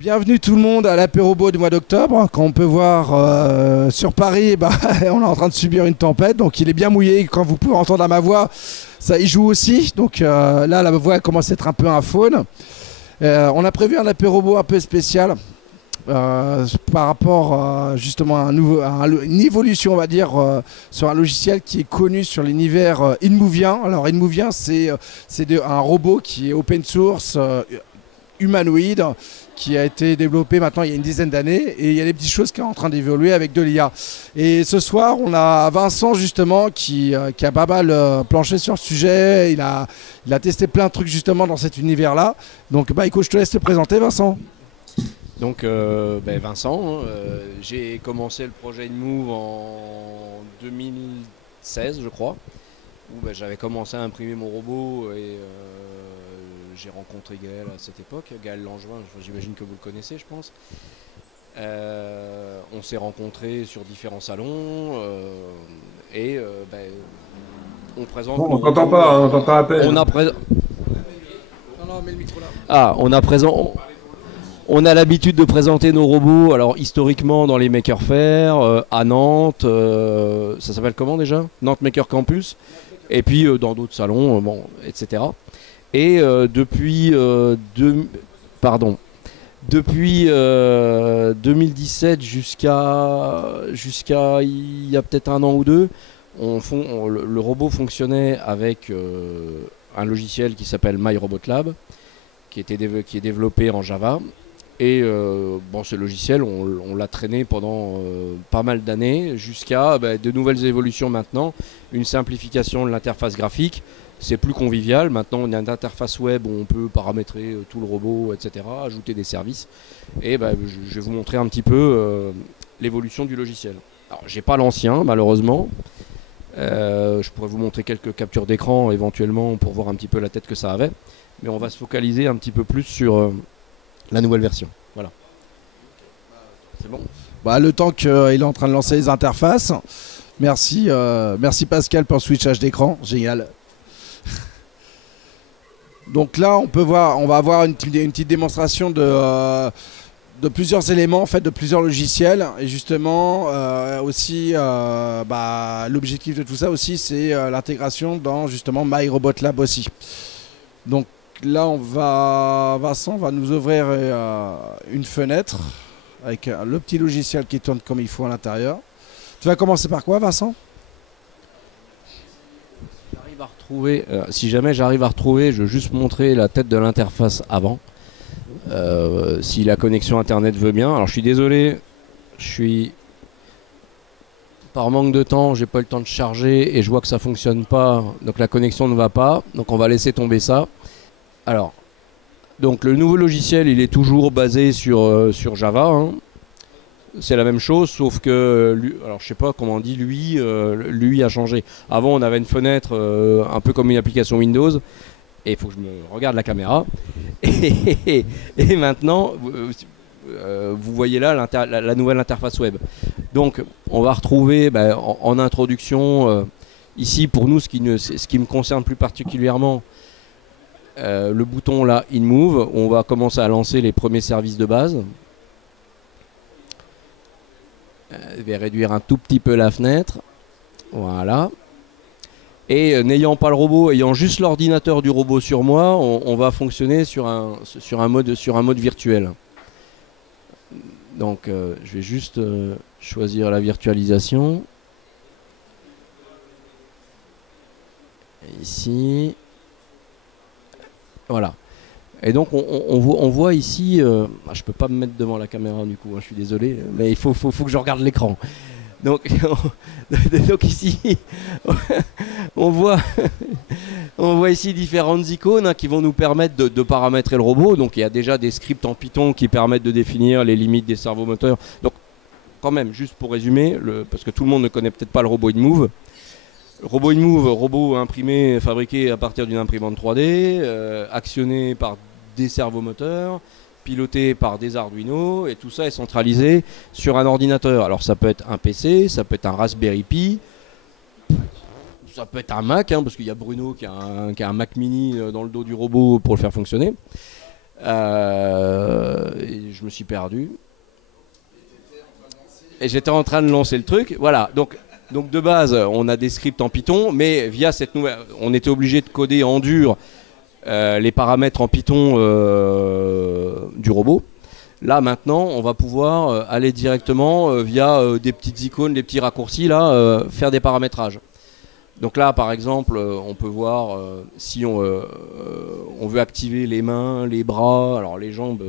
Bienvenue tout le monde à l'apérobo du mois d'octobre. Quand on peut voir sur Paris, on est en train de subir une tempête, donc il est bien mouillé. Quand vous pouvez entendre ma voix, ça y joue aussi. Donc là, la voix commence à être un peu un faune. On a prévu un apérobo un peu spécial par rapport justement à une évolution, on va dire, sur un logiciel qui est connu sur l'univers InMovien. Alors InMovien, c'est un robot qui est open source, humanoïde, qui a été développé maintenant il y a une dizaine d'années, et il y a des petites choses qui sont en train d'évoluer avec de l'IA. Et ce soir, on a Vincent justement qui a pas mal planché sur le sujet. Il a testé plein de trucs justement dans cet univers-là. Donc écoute, je te laisse te présenter, Vincent. Donc Vincent, j'ai commencé le projet InMove en 2016 je crois, où j'avais commencé à imprimer mon robot et j'ai rencontré Gaël à cette époque, Gaël Langevin, j'imagine que vous le connaissez je pense. On s'est rencontrés sur différents salons on présente... Bon, on t'entend pas, on t'entend à peine. On a l'habitude de présenter nos robots, alors historiquement dans les Maker Faire, à Nantes, ça s'appelle comment déjà? Nantes Maker Campus, et puis dans d'autres salons, etc. Et depuis 2017 jusqu'à il y a peut-être un an ou deux, le robot fonctionnait avec un logiciel qui s'appelle MyRobotLab, qui est développé en Java. Et ce logiciel, on l'a traîné pendant pas mal d'années, jusqu'à de nouvelles évolutions maintenant, une simplification de l'interface graphique. C'est plus convivial. Maintenant, on a une interface web où on peut paramétrer tout le robot, etc., ajouter des services. Et je vais vous montrer un petit peu l'évolution du logiciel. Alors, j'ai pas l'ancien, malheureusement. Je pourrais vous montrer quelques captures d'écran, éventuellement, pour voir un petit peu la tête que ça avait. Mais on va se focaliser un petit peu plus sur la nouvelle version. Voilà. C'est bon. Le temps qu'il est en train de lancer les interfaces. Merci Pascal pour le switchage d'écran. Génial. Donc là, on va avoir une petite démonstration de plusieurs éléments, en fait, de plusieurs logiciels. Et justement, aussi, l'objectif de tout ça aussi, c'est l'intégration dans justement MyRobotLab aussi. Donc là, Vincent va nous ouvrir une fenêtre avec le petit logiciel qui tourne comme il faut à l'intérieur. Tu vas commencer par quoi, Vincent? Si jamais j'arrive à retrouver, je vais juste montrer la tête de l'interface avant. Si la connexion internet veut bien. Alors je suis désolé, par manque de temps, j'ai pas eu le temps de charger et je vois que ça fonctionne pas, donc la connexion ne va pas, donc on va laisser tomber ça. Alors, donc le nouveau logiciel, il est toujours basé sur Java, hein. C'est la même chose, sauf que, alors je sais pas comment on dit, lui a changé. Avant, on avait une fenêtre un peu comme une application Windows, et il faut que je me regarde la caméra. Et maintenant, vous voyez là la nouvelle interface web. Donc, on va retrouver en introduction, ici pour nous, ce qui me concerne plus particulièrement, le bouton là, InMove. On va commencer à lancer les premiers services de base. Je vais réduire un tout petit peu la fenêtre. Voilà. Et n'ayant pas le robot, ayant juste l'ordinateur du robot sur moi, on va fonctionner sur un mode virtuel. Donc je vais juste choisir la virtualisation. Ici. Voilà. Et donc on voit ici, je peux pas me mettre devant la caméra du coup, hein, je suis désolé, mais il faut que je regarde l'écran. Donc ici, on voit ici différentes icônes, hein, qui vont nous permettre de paramétrer le robot. Donc il y a déjà des scripts en Python qui permettent de définir les limites des servomoteurs. Donc quand même, juste pour résumer, parce que tout le monde ne connaît peut-être pas le robot InMove. Robot InMove, robot imprimé, fabriqué à partir d'une imprimante 3D, actionné par des servomoteurs, piloté par des Arduino, et tout ça est centralisé sur un ordinateur. Alors ça peut être un PC, ça peut être un Raspberry Pi, ça peut être un Mac, hein, parce qu'il y a Bruno qui a un Mac mini dans le dos du robot pour le faire fonctionner. et je me suis perdu. Et j'étais en train de lancer le truc. Voilà, donc de base, on a des scripts en Python, mais via cette nouvelle, on était obligé de coder en dur les paramètres en Python du robot. Là maintenant, on va pouvoir aller directement via des petites icônes, des petits raccourcis, là, faire des paramétrages. Donc là, par exemple, on peut voir si on veut activer les mains, les bras. Alors les jambes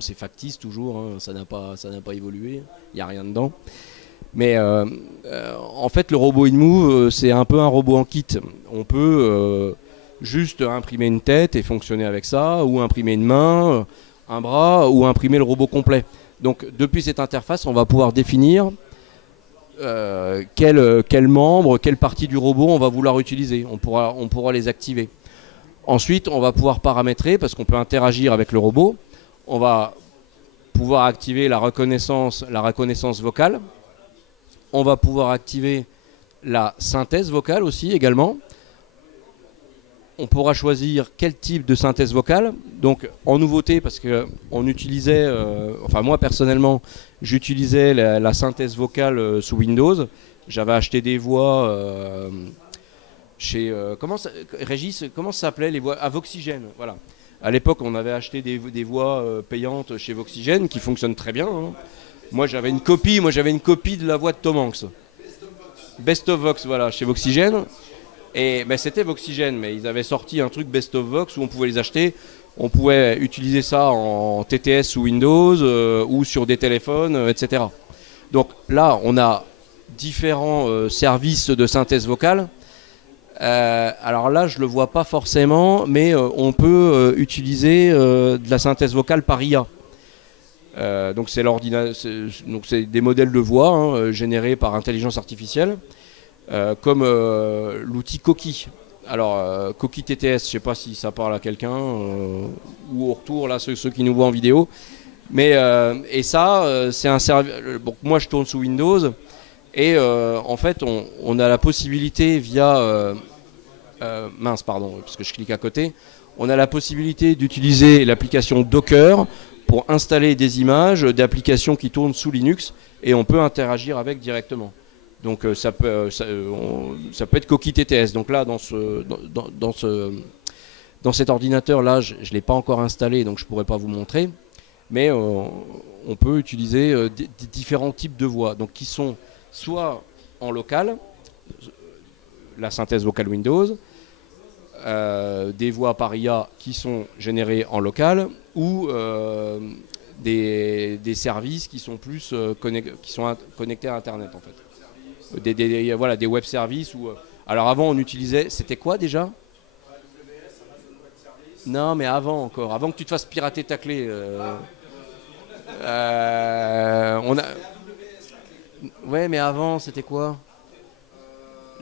c'est factice toujours, hein, ça n'a pas évolué, il n'y a rien dedans. Mais en fait, le robot InMove, c'est un peu un robot en kit. On peut juste imprimer une tête et fonctionner avec ça, ou imprimer une main, un bras, ou imprimer le robot complet. Donc depuis cette interface, on va pouvoir définir quel membre, quelle partie du robot on va vouloir utiliser. On pourra les activer. Ensuite, on va pouvoir paramétrer, parce qu'on peut interagir avec le robot. On va pouvoir activer la reconnaissance vocale. On va pouvoir activer la synthèse vocale aussi également. On pourra choisir quel type de synthèse vocale. Donc en nouveauté, parce qu'on utilisait, enfin moi personnellement, j'utilisais la synthèse vocale sous Windows. J'avais acheté des voix chez... Régis, comment ça s'appelait les voix? À Voxygène, voilà. À l'époque, on avait acheté des voix payantes chez Voxygène qui fonctionnent très bien. Hein. Moi j'avais une copie de la voix de Tom Hanks. Best of Vox, voilà, chez Voxygène. Et ben, c'était Voxygène, mais ils avaient sorti un truc Best of Vox où on pouvait les acheter. On pouvait utiliser ça en TTS sous Windows ou sur des téléphones, etc. Donc là, on a différents services de synthèse vocale. Alors là, je ne le vois pas forcément, mais on peut utiliser de la synthèse vocale par IA. Donc c'est des modèles de voix hein, générés par intelligence artificielle. Comme l'outil Coqui. Alors, Coqui TTS, je ne sais pas si ça parle à quelqu'un, ou au retour, là, ceux qui nous voient en vidéo. Mais, et ça, c'est un service... Bon, moi, je tourne sous Windows, et en fait, on a la possibilité via... mince, pardon, parce que je clique à côté. On a la possibilité d'utiliser l'application Docker pour installer des images d'applications qui tournent sous Linux, et on peut interagir avec directement. Donc ça peut être Coqui TTS. Donc là, dans cet ordinateur là, je ne l'ai pas encore installé, donc je ne pourrais pas vous montrer. Mais on peut utiliser différents types de voix, donc qui sont soit en local, la synthèse vocale Windows, des voix par IA qui sont générées en local, ou des services qui sont plus connectés à Internet en fait. Voilà, des web services où, alors avant on utilisait, c'était quoi déjà? Non mais avant que tu te fasses pirater ta clé ouais mais avant c'était quoi?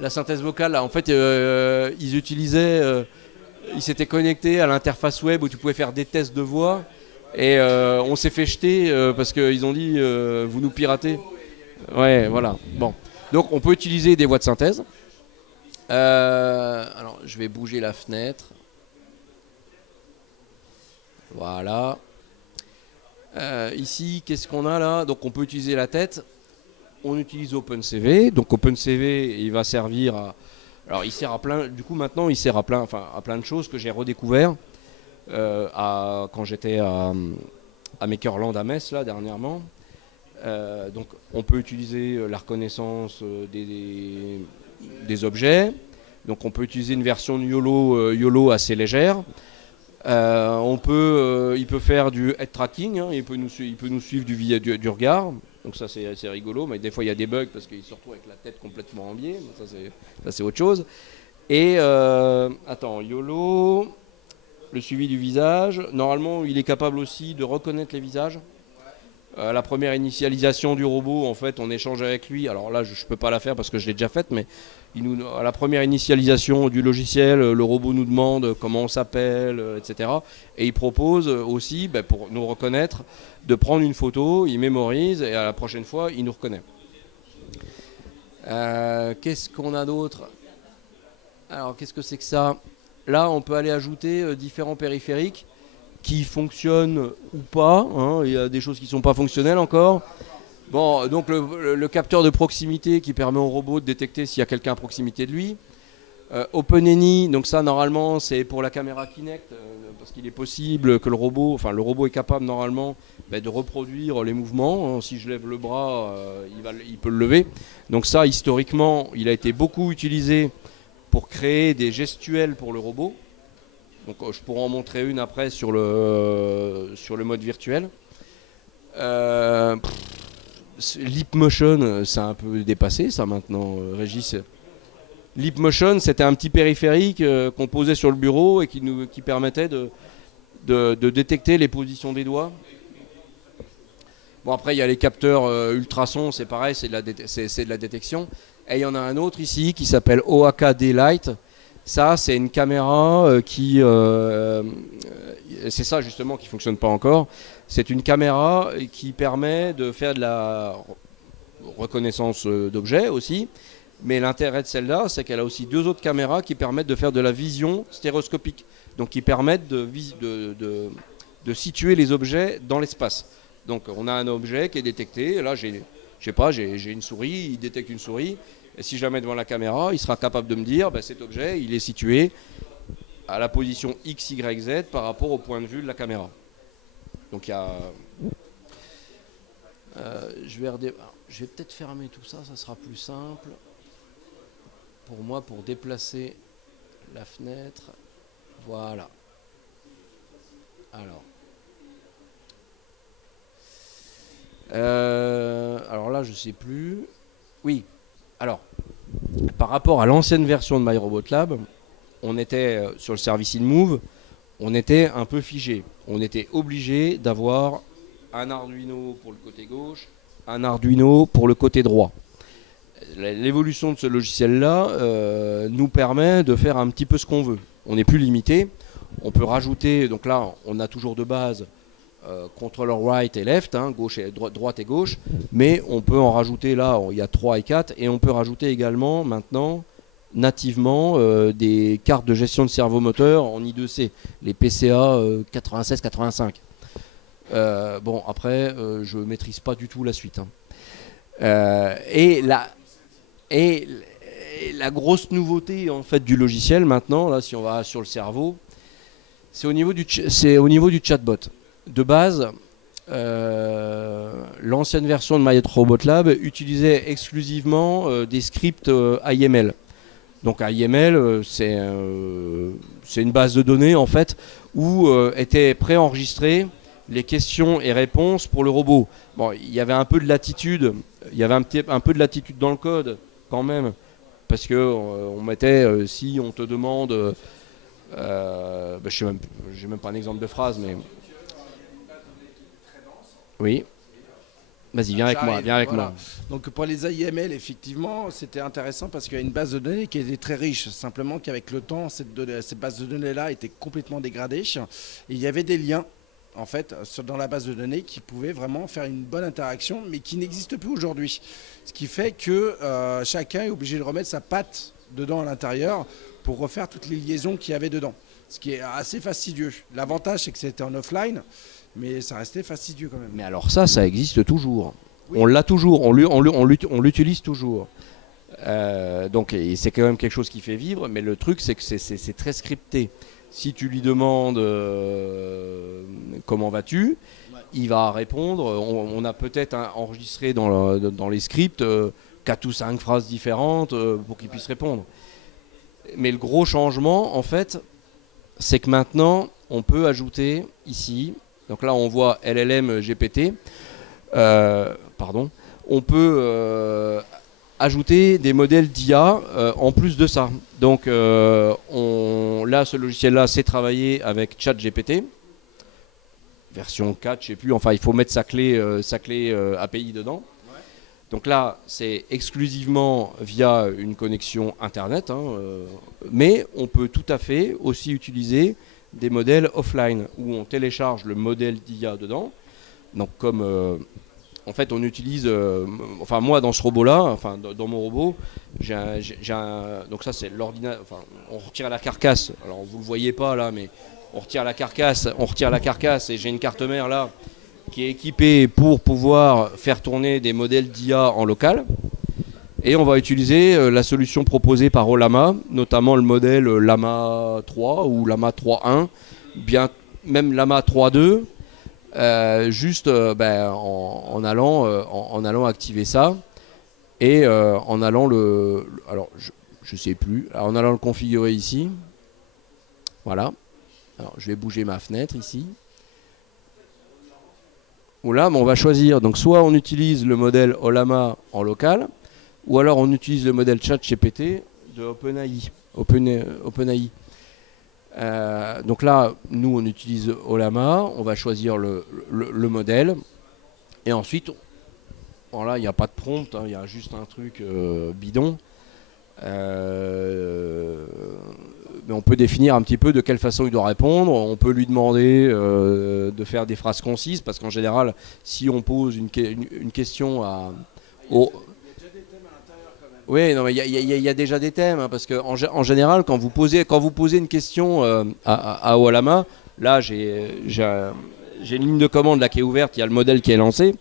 La synthèse vocale là, en fait ils utilisaient ils s'étaient connectés à l'interface web où tu pouvais faire des tests de voix et on s'est fait jeter parce qu'ils ont dit vous nous piratez. Ouais voilà, bon. Donc on peut utiliser des voix de synthèse. Alors je vais bouger la fenêtre. Voilà. Ici, qu'est-ce qu'on a là? Donc on peut utiliser la tête. On utilise OpenCV. Donc OpenCV, il va servir à... Alors il sert à plein... Du coup maintenant, il sert à plein de choses que j'ai redécouvert quand j'étais à Makerland à Metz, là, dernièrement. Donc on peut utiliser la reconnaissance des objets. Donc on peut utiliser une version de YOLO assez légère. Il peut faire du head tracking, hein, il peut nous suivre du regard. Donc ça c'est rigolo, mais des fois il y a des bugs parce qu'il se retrouve avec la tête complètement en biais. Ça c'est autre chose. Et attends, YOLO, le suivi du visage. Normalement il est capable aussi de reconnaître les visages. La première initialisation du robot, en fait, on échange avec lui. Alors là, je ne peux pas la faire parce que je l'ai déjà faite, mais à la première initialisation du logiciel, le robot nous demande comment on s'appelle, etc. Et il propose aussi, pour nous reconnaître, de prendre une photo, il mémorise, et à la prochaine fois, il nous reconnaît. Qu'est-ce qu'on a d'autre? Alors, qu'est-ce que c'est que ça? Là, on peut aller ajouter différents périphériques qui fonctionne ou pas. Hein. Il y a des choses qui ne sont pas fonctionnelles encore. Bon, donc le capteur de proximité qui permet au robot de détecter s'il y a quelqu'un à proximité de lui. OpenAI, donc ça normalement c'est pour la caméra Kinect, parce qu'il est possible que le robot est capable normalement de reproduire les mouvements. Hein. Si je lève le bras, il peut le lever. Donc ça, historiquement, il a été beaucoup utilisé pour créer des gestuels pour le robot. Donc je pourrais en montrer une après sur le mode virtuel. Leapmotion, c'est un peu dépassé ça maintenant, Régis. Leapmotion, c'était un petit périphérique qu'on posait sur le bureau et qui permettait de détecter les positions des doigts. Bon, après, il y a les capteurs ultrasons, c'est pareil, c'est de la détection. Et il y en a un autre ici qui s'appelle OAK Daylight. Ça, c'est une caméra c'est ça justement qui ne fonctionne pas encore. C'est une caméra qui permet de faire de la reconnaissance d'objets aussi. Mais l'intérêt de celle-là, c'est qu'elle a aussi deux autres caméras qui permettent de faire de la vision stéréoscopique. Donc qui permettent de situer les objets dans l'espace. Donc on a un objet qui est détecté. Là, j'ai une souris, il détecte une souris. Et si je la mets devant la caméra, il sera capable de me dire cet objet, il est situé à la position X, Y, Z par rapport au point de vue de la caméra. Donc il y a... je vais peut-être fermer tout ça, ça sera plus simple pour moi pour déplacer la fenêtre. Voilà. Alors là, je sais plus. Oui. Alors, par rapport à l'ancienne version de MyRobotLab, on était sur le service InMove, on était un peu figé. On était obligé d'avoir un Arduino pour le côté gauche, un Arduino pour le côté droit. L'évolution de ce logiciel-là nous permet de faire un petit peu ce qu'on veut. On n'est plus limité. On peut rajouter, donc là, on a toujours de base contrôleur right et left, hein, droite et gauche, mais on peut en rajouter là, il y a 3 et 4, et on peut rajouter également maintenant nativement des cartes de gestion de servomoteur en I2C, les PCA 96-85. Bon, après, je ne maîtrise pas du tout la suite. Hein. Et la grosse nouveauté en fait du logiciel maintenant, là, si on va sur le cerveau, c'est au niveau du chatbot. De base, l'ancienne version de MyRobotLab utilisait exclusivement des scripts IML. Donc IML, c'est une base de données en fait où étaient préenregistrées les questions et réponses pour le robot. Bon, il y avait un peu de latitude, un peu de latitude dans le code quand même, parce que on mettait si on te demande, je n'ai même pas un exemple de phrase, mais oui. Vas-y, viens avec moi. Donc pour les IML, effectivement, c'était intéressant parce qu'il y a une base de données qui était très riche. Simplement qu'avec le temps, cette base de données-là était complètement dégradée. Et il y avait des liens, en fait, dans la base de données qui pouvaient vraiment faire une bonne interaction, mais qui n'existent plus aujourd'hui. Ce qui fait que chacun est obligé de remettre sa patte dedans à l'intérieur pour refaire toutes les liaisons qu'il y avait dedans. Ce qui est assez fastidieux. L'avantage, c'est que c'était en offline. Mais ça restait fastidieux quand même. Mais alors ça existe toujours. Oui. On l'a toujours, on l'utilise toujours. Donc c'est quand même quelque chose qui fait vivre, mais le truc c'est que c'est très scripté. Si tu lui demandes comment vas-tu, ouais, il va répondre. On a peut-être enregistré dans les scripts 4 ou 5 phrases différentes pour qu'il puisse répondre. Mais le gros changement en fait, c'est que maintenant on peut ajouter ici. Donc là, on voit LLM GPT. On peut ajouter des modèles d'IA en plus de ça. Donc là, ce logiciel-là, c'est travaillé avec ChatGPT. Version 4, je ne sais plus. Enfin, il faut mettre sa clé API dedans. Ouais. Donc là, c'est exclusivement via une connexion Internet. Mais on peut tout à fait aussi utiliser des modèles offline où on télécharge le modèle d'IA dedans. Donc comme en fait on utilise, enfin moi dans ce robot là, enfin dans mon robot, donc ça c'est l'ordinateur, enfin on retire la carcasse, alors vous le voyez pas là, mais on retire la carcasse et j'ai une carte mère là qui est équipée pour pouvoir faire tourner des modèles d'IA en local. Et on va utiliser la solution proposée par Ollama, notamment le modèle Llama 3 ou Llama 3.1, bien même Llama 3.2, juste en allant activer ça et en allant alors je sais plus, en allant le configurer ici. Voilà. Alors je vais bouger ma fenêtre ici. Là, on va choisir. Donc soit on utilise le modèle Ollama en local, ou alors on utilise le modèle ChatGPT de OpenAI. Donc là, nous, on utilise Ollama, on va choisir le modèle, et ensuite, voilà, il n'y a pas de prompt, il y a juste un truc bidon. Mais on peut définir un petit peu de quelle façon il doit répondre. On peut lui demander de faire des phrases concises, parce qu'en général, si on pose une question oui, non, mais il y a déjà des thèmes, hein, parce qu'en général, quand vous posez une question à Ollama, là j'ai une ligne de commande là qui est ouverte, il y a le modèle qui est lancé.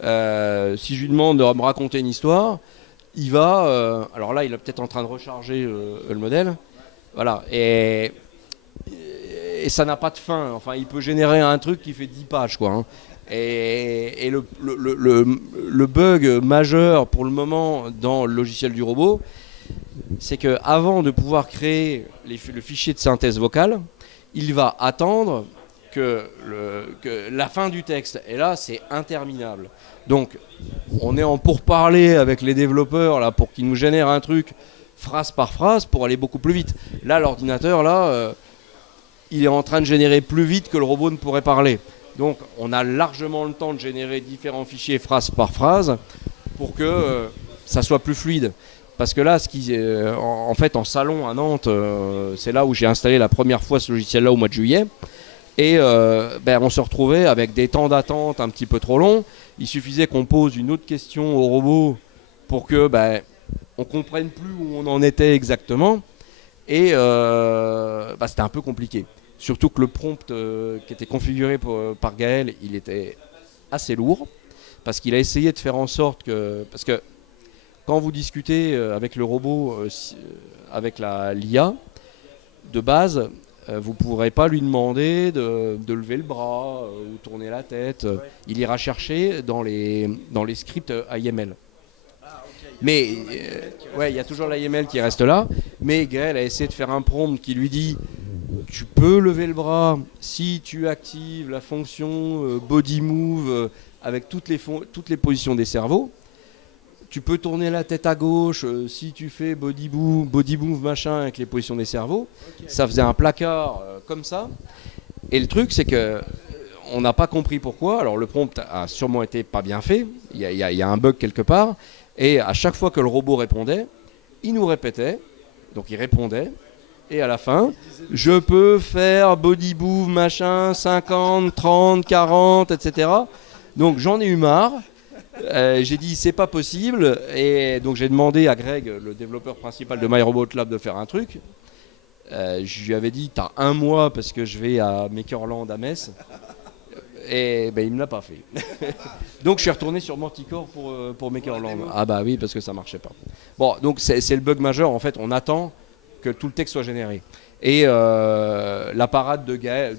Si je lui demande de me raconter une histoire, il va, alors là il est peut-être en train de recharger le modèle, voilà, et ça n'a pas de fin. Enfin, il peut générer un truc qui fait 10 pages, quoi, hein. Et le bug majeur pour le moment dans le logiciel du robot, c'est qu'avant de pouvoir créer le fichier de synthèse vocale, il va attendre que la fin du texte. Et là, c'est interminable. Donc, on est en pourparlers avec les développeurs là, pour qu'ils nous génèrent un truc phrase par phrase pour aller beaucoup plus vite. Là, l'ordinateur, là, il est en train de générer plus vite que le robot ne pourrait parler. Donc on a largement le temps de générer différents fichiers phrase par phrase pour que ça soit plus fluide. Parce que là, en fait, en salon à Nantes, c'est là où j'ai installé la première fois ce logiciel-là au mois de juillet. Et on se retrouvait avec des temps d'attente un petit peu trop longs. Il suffisait qu'on pose une autre question au robot pour que on comprenne plus où on en était exactement. Et c'était un peu compliqué. Surtout que le prompt qui était configuré par Gaël, il était assez lourd, parce qu'il a essayé de faire en sorte que... Parce que quand vous discutez avec le robot, avec l'IA, de base, vous ne pourrez pas lui demander de lever le bras ou tourner la tête. Ouais. Il ira chercher dans les scripts AML. Mais il y a toujours l'AML qui reste là. Mais Gaël a essayé de faire un prompt qui lui dit: tu peux lever le bras si tu actives la fonction body move avec toutes les positions des cerveaux. Tu peux tourner la tête à gauche si tu fais body move machin avec les positions des cerveaux. Okay. Ça faisait un placard comme ça. Et le truc, c'est que on n'a pas compris pourquoi. Alors le prompt a sûrement été pas bien fait. Il y a un bug quelque part. Et à chaque fois que le robot répondait, il nous répétait. Donc il répondait. Et à la fin, je peux faire body move machin 50, 30, 40, etc. Donc j'en ai eu marre. J'ai dit c'est pas possible, et donc j'ai demandé à Greg, le développeur principal de MyRobotLab, de faire un truc. Je lui avais dit t'as un mois parce que je vais à Makerland à Metz, et il me l'a pas fait. Donc je suis retourné sur Manticore pour Makerland. Ah bah oui, parce que ça marchait pas. Bon, donc c'est le bug majeur. En fait, on attend que tout le texte soit généré. Et la parade de Gaël,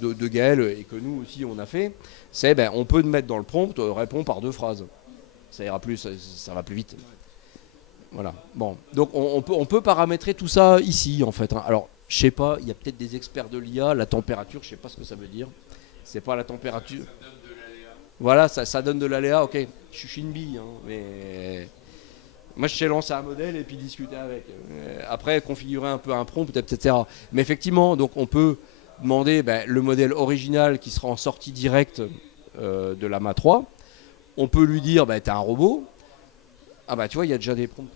et que nous aussi on a fait, c'est on peut mettre dans le prompt répond par 2 phrases. Ça ira plus, ça va plus vite. Voilà. Bon, donc on peut paramétrer tout ça ici en fait, hein. Alors, je sais pas, il y a peut-être des experts de l'IA, la température, je sais pas ce que ça veut dire. C'est pas la température. Ça donne de l'aléa. Voilà, ça donne de l'aléa. Ok, je suis une bille, hein, mais moi je sais lancer un modèle et puis discuter avec. Après, configurer un peu un prompt, etc. Mais effectivement, donc on peut demander le modèle original qui sera en sortie directe de Llama 3. On peut lui dire, t'es un robot. Ah tu vois, il y a déjà des prompts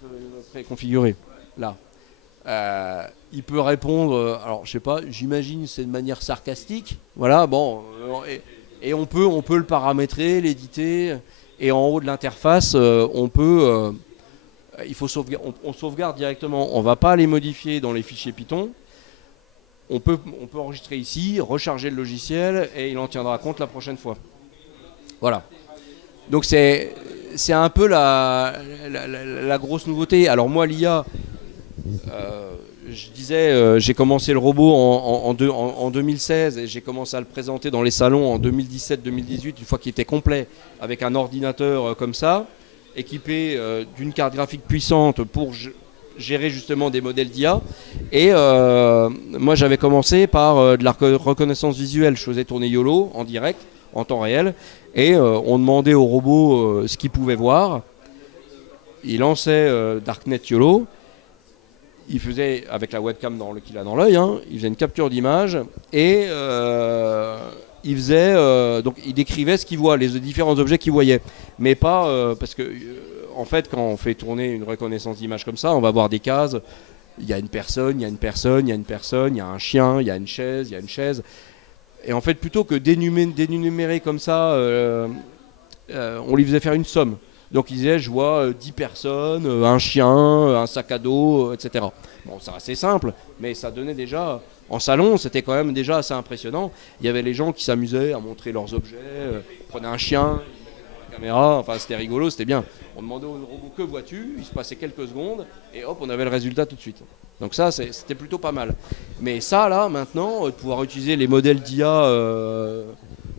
préconfigurés. Là. Il peut répondre, alors je sais pas, j'imagine c'est de manière sarcastique. Voilà, bon. Et on peut le paramétrer, l'éditer. Et en haut de l'interface, on peut... on sauvegarde directement. On ne va pas les modifier dans les fichiers Python. on peut enregistrer ici, recharger le logiciel et il en tiendra compte la prochaine fois. Voilà. Donc c'est un peu la grosse nouveauté. Alors moi, l'IA, je disais, j'ai commencé le robot en 2016 et j'ai commencé à le présenter dans les salons en 2017-2018, une fois qu'il était complet, avec un ordinateur comme ça, équipé d'une carte graphique puissante pour gérer justement des modèles d'IA. Et moi, j'avais commencé par de la reconnaissance visuelle. Je faisais tourner YOLO en direct, en temps réel, et on demandait au robot ce qu'il pouvait voir. Il lançait Darknet YOLO. Il faisait, avec la webcam qu'il a dans l'œil, hein, il faisait une capture d'image et il faisait, donc il décrivait ce qu'il voit, les différents objets qu'il voyait. Mais pas, parce que, en fait, quand on fait tourner une reconnaissance d'image comme ça, on va voir des cases. Il y a une personne, il y a une personne, il y a une personne, il y a un chien, il y a une chaise, il y a une chaise. Et en fait, plutôt que d'énumérer comme ça, on lui faisait faire une somme. Donc il disait, je vois 10 personnes, un chien, un sac à dos, etc. Bon, c'est assez simple, mais ça donnait déjà... En salon, c'était quand même déjà assez impressionnant. Il y avait les gens qui s'amusaient à montrer leurs objets, prenaient un chien, ils mettaient dans la caméra, enfin c'était rigolo, c'était bien. On demandait au robot que vois-tu, il se passait quelques secondes, et hop, on avait le résultat tout de suite. Donc ça, c'était plutôt pas mal. Mais ça, là, maintenant, de pouvoir utiliser les modèles d'IA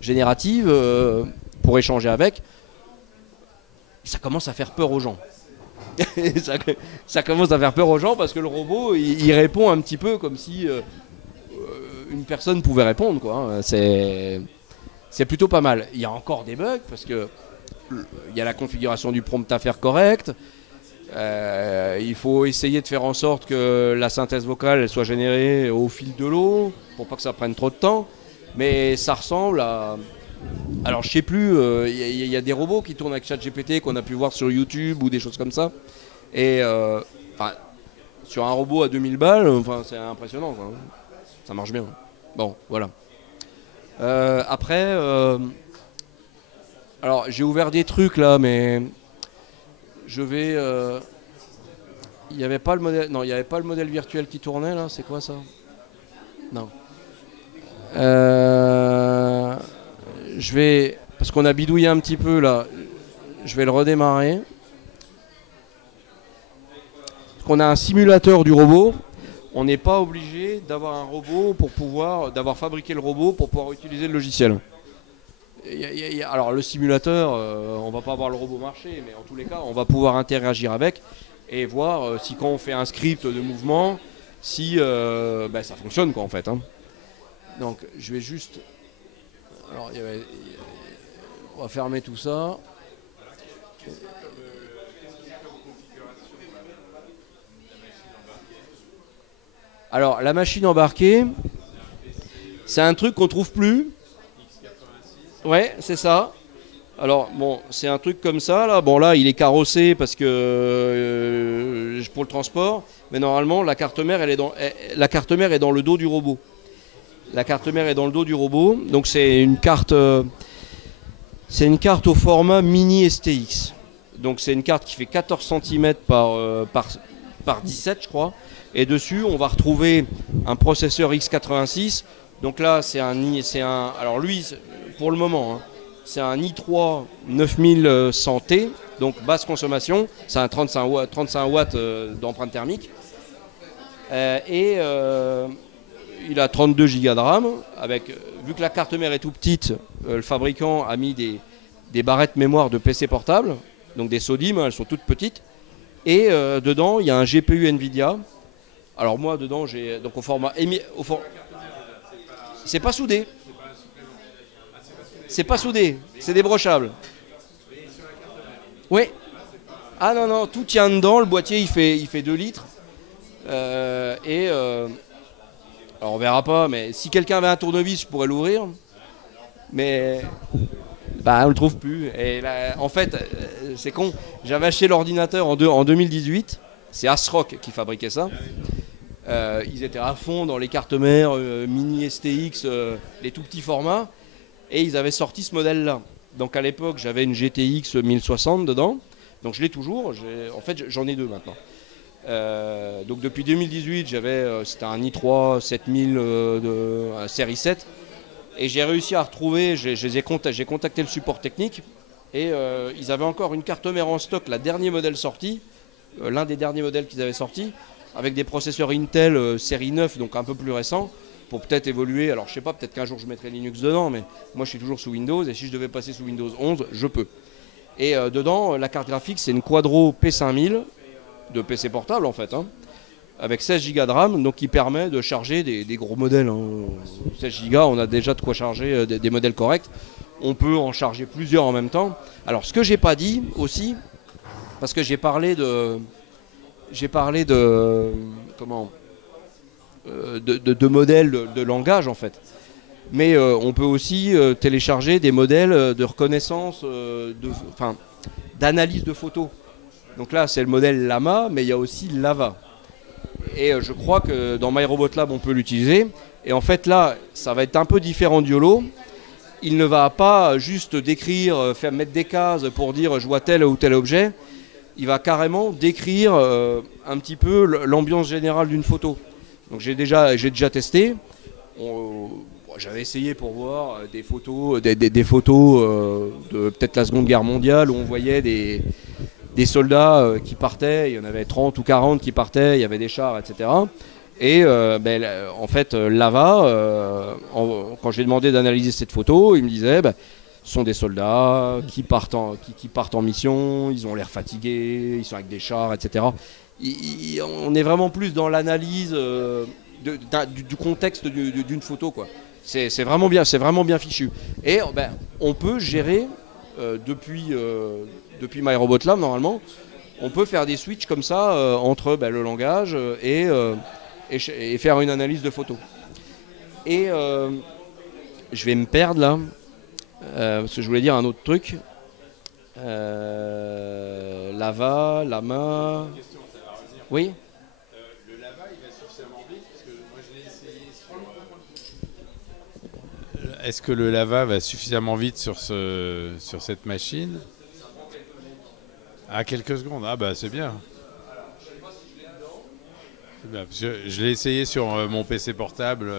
génératives pour échanger avec, ça commence à faire peur aux gens. ça commence à faire peur aux gens parce que le robot, il répond un petit peu comme si une personne pouvait répondre, quoi, hein. C'est plutôt pas mal. Il y a encore des bugs parce que il y a la configuration du prompt à faire correcte. Il faut essayer de faire en sorte que la synthèse vocale elle soit générée au fil de l'eau pour pas que ça prenne trop de temps. Mais ça ressemble à... Alors je sais plus, il y a des robots qui tournent avec ChatGPT qu'on a pu voir sur YouTube ou des choses comme ça. Et sur un robot à 2000 balles, c'est impressionnant, quoi. Ça marche bien. Bon, voilà. Après, alors j'ai ouvert des trucs là, mais je vais... il n'y avait pas le modèle... Non, il n'y avait pas le modèle virtuel qui tournait là, c'est quoi ça? Non. Je vais, parce qu'on a bidouillé un petit peu là, je vais le redémarrer. Parce qu'on a un simulateur du robot, on n'est pas obligé d'avoir un robot pour pouvoir, d'avoir fabriqué le robot pour pouvoir utiliser le logiciel. Alors le simulateur, on va pas voir le robot marcher, mais en tous les cas, on va pouvoir interagir avec et voir si quand on fait un script de mouvement, si ça fonctionne quoi en fait, hein. Donc je vais juste... Alors, on va fermer tout ça. Alors, la machine embarquée, c'est un truc qu'on trouve plus. Ouais, c'est ça. Alors, bon, c'est un truc comme ça, là. Bon, là, il est carrossé parce que pour le transport. Mais normalement, la carte mère, la carte mère est dans le dos du robot. La carte mère est dans le dos du robot, donc c'est une carte au format mini STX. Donc c'est une carte qui fait 14 cm par 17 je crois. Et dessus on va retrouver un processeur x86. Donc là alors lui pour le moment, hein, c'est un i3 9100T, donc basse consommation. C'est un 35 watts d'empreinte thermique. Il a 32 Go de RAM, vu que la carte mère est tout petite, le fabricant a mis des barrettes mémoire de PC portable, donc des SODIMM, elles sont toutes petites, et dedans il y a un GPU Nvidia. Alors moi dedans j'ai donc au format c'est pas soudé, c'est débrochable. Oui. Ah non, tout tient dedans, le boîtier il fait 2 litres. Alors on verra pas, mais si quelqu'un avait un tournevis, je pourrais l'ouvrir. Mais on le trouve plus. Et là, en fait, c'est con. J'avais acheté l'ordinateur en 2018. C'est ASRock qui fabriquait ça. Ils étaient à fond dans les cartes mères, mini STX, les tout petits formats. Et ils avaient sorti ce modèle-là. Donc à l'époque, j'avais une GTX 1060 dedans. Donc je l'ai toujours. En fait, j'en ai deux maintenant. Donc depuis 2018, c'était un i3 7000 série 7. Et j'ai réussi à retrouver, j'ai contacté le support technique. Et ils avaient encore une carte mère en stock, la dernier modèle sorti, l'un des derniers modèles qu'ils avaient sorti, avec des processeurs Intel série 9, donc un peu plus récents, pour peut-être évoluer. Alors je sais pas, peut-être qu'un jour je mettrai Linux dedans, mais moi je suis toujours sous Windows, et si je devais passer sous Windows 11, je peux. Et dedans, la carte graphique, c'est une Quadro P5000, de PC portable en fait, hein, avec 16 Go de RAM, donc qui permet de charger des gros modèles. 16 Go, on a déjà de quoi charger des modèles corrects. On peut en charger plusieurs en même temps. Alors ce que j'ai pas dit aussi, parce que j'ai parlé de modèles de langage en fait. Mais on peut aussi télécharger des modèles de reconnaissance, d'analyse de photos. Donc là c'est le modèle Llama, mais il y a aussi Lava. Et je crois que dans MyRobotLab on peut l'utiliser. Et en fait là ça va être un peu différent du YOLO. Il ne va pas juste décrire, mettre des cases pour dire je vois tel ou tel objet. Il va carrément décrire un petit peu l'ambiance générale d'une photo. Donc j'ai déjà testé. J'avais essayé pour voir des photos, des photos de peut-être la Seconde Guerre mondiale où on voyait des soldats qui partaient. Il y en avait 30 ou 40 qui partaient, il y avait des chars, etc. Et en fait, Lava, quand j'ai demandé d'analyser cette photo, il me disait ce sont des soldats qui partent en mission, ils ont l'air fatigués, ils sont avec des chars, etc. On est vraiment plus dans l'analyse du contexte d'une photo, quoi. C'est vraiment bien fichu. Et on peut gérer depuis MyRobotLab, normalement, on peut faire des switches comme ça entre le langage et faire une analyse de photos. Et je vais me perdre là, parce que je voulais dire un autre truc. Lama. Oui. Le Lava, il va suffisamment vite parce que moi je l'ai essayé sur... Est-ce que le Lava va suffisamment vite sur cette machine? À quelques secondes. Ah bah c'est bien. Parce que je l'ai essayé sur mon PC portable.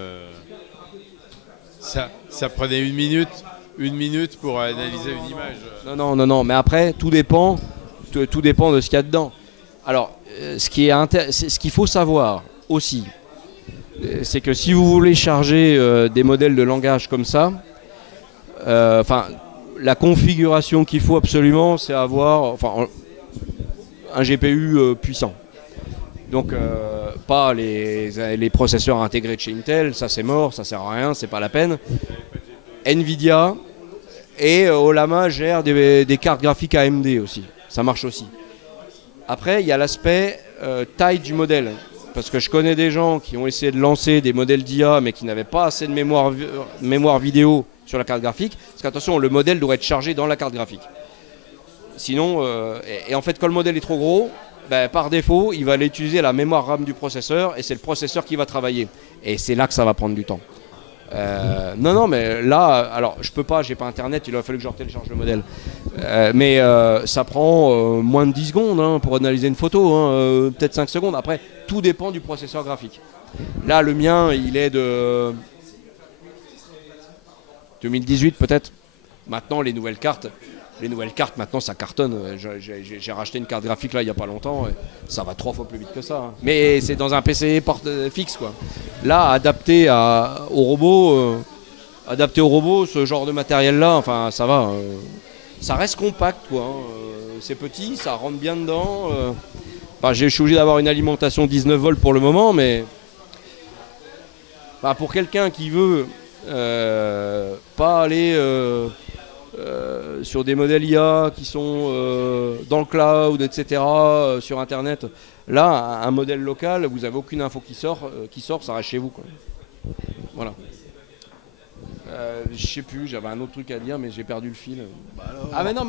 Ça prenait une minute pour analyser une image. Non, mais après, tout dépend de ce qu'il y a dedans. Alors, ce qu'il faut savoir aussi, c'est que si vous voulez charger des modèles de langage comme ça, la configuration qu'il faut absolument, c'est avoir un GPU puissant. Donc pas les processeurs intégrés de chez Intel, ça c'est mort, ça sert à rien, c'est pas la peine. Nvidia et Olama gère des cartes graphiques AMD aussi, ça marche aussi. Après il y a l'aspect taille du modèle, parce que je connais des gens qui ont essayé de lancer des modèles d'IA mais qui n'avaient pas assez de mémoire vidéo sur la carte graphique, parce qu'attention, le modèle doit être chargé dans la carte graphique. Sinon, et en fait quand le modèle est trop gros, par défaut, il va aller utiliser la mémoire RAM du processeur et c'est le processeur qui va travailler. Et c'est là que ça va prendre du temps. Non, mais là, alors je peux pas, j'ai pas internet, il a fallu que je télécharge le modèle. Mais ça prend moins de 10 secondes pour analyser une photo, peut-être 5 secondes. Après, tout dépend du processeur graphique. Là, le mien, il est de 2018 peut-être. Maintenant, les nouvelles cartes, maintenant, ça cartonne. J'ai racheté une carte graphique là il n'y a pas longtemps. Ça va 3 fois plus vite que ça. Mais c'est dans un PC fixe, quoi. Là, adapté au robot, ce genre de matériel-là, enfin, ça va. Ça reste compact, quoi. C'est petit, ça rentre bien dedans. Je suis obligé d'avoir une alimentation 19 volts pour le moment, mais pour quelqu'un qui veut pas aller sur des modèles IA qui sont dans le cloud, etc., sur Internet. Là, un modèle local, vous n'avez aucune info qui sort, ça reste chez vous, quoi. Voilà. Je sais plus, j'avais un autre truc à dire, mais j'ai perdu le fil. Mais non,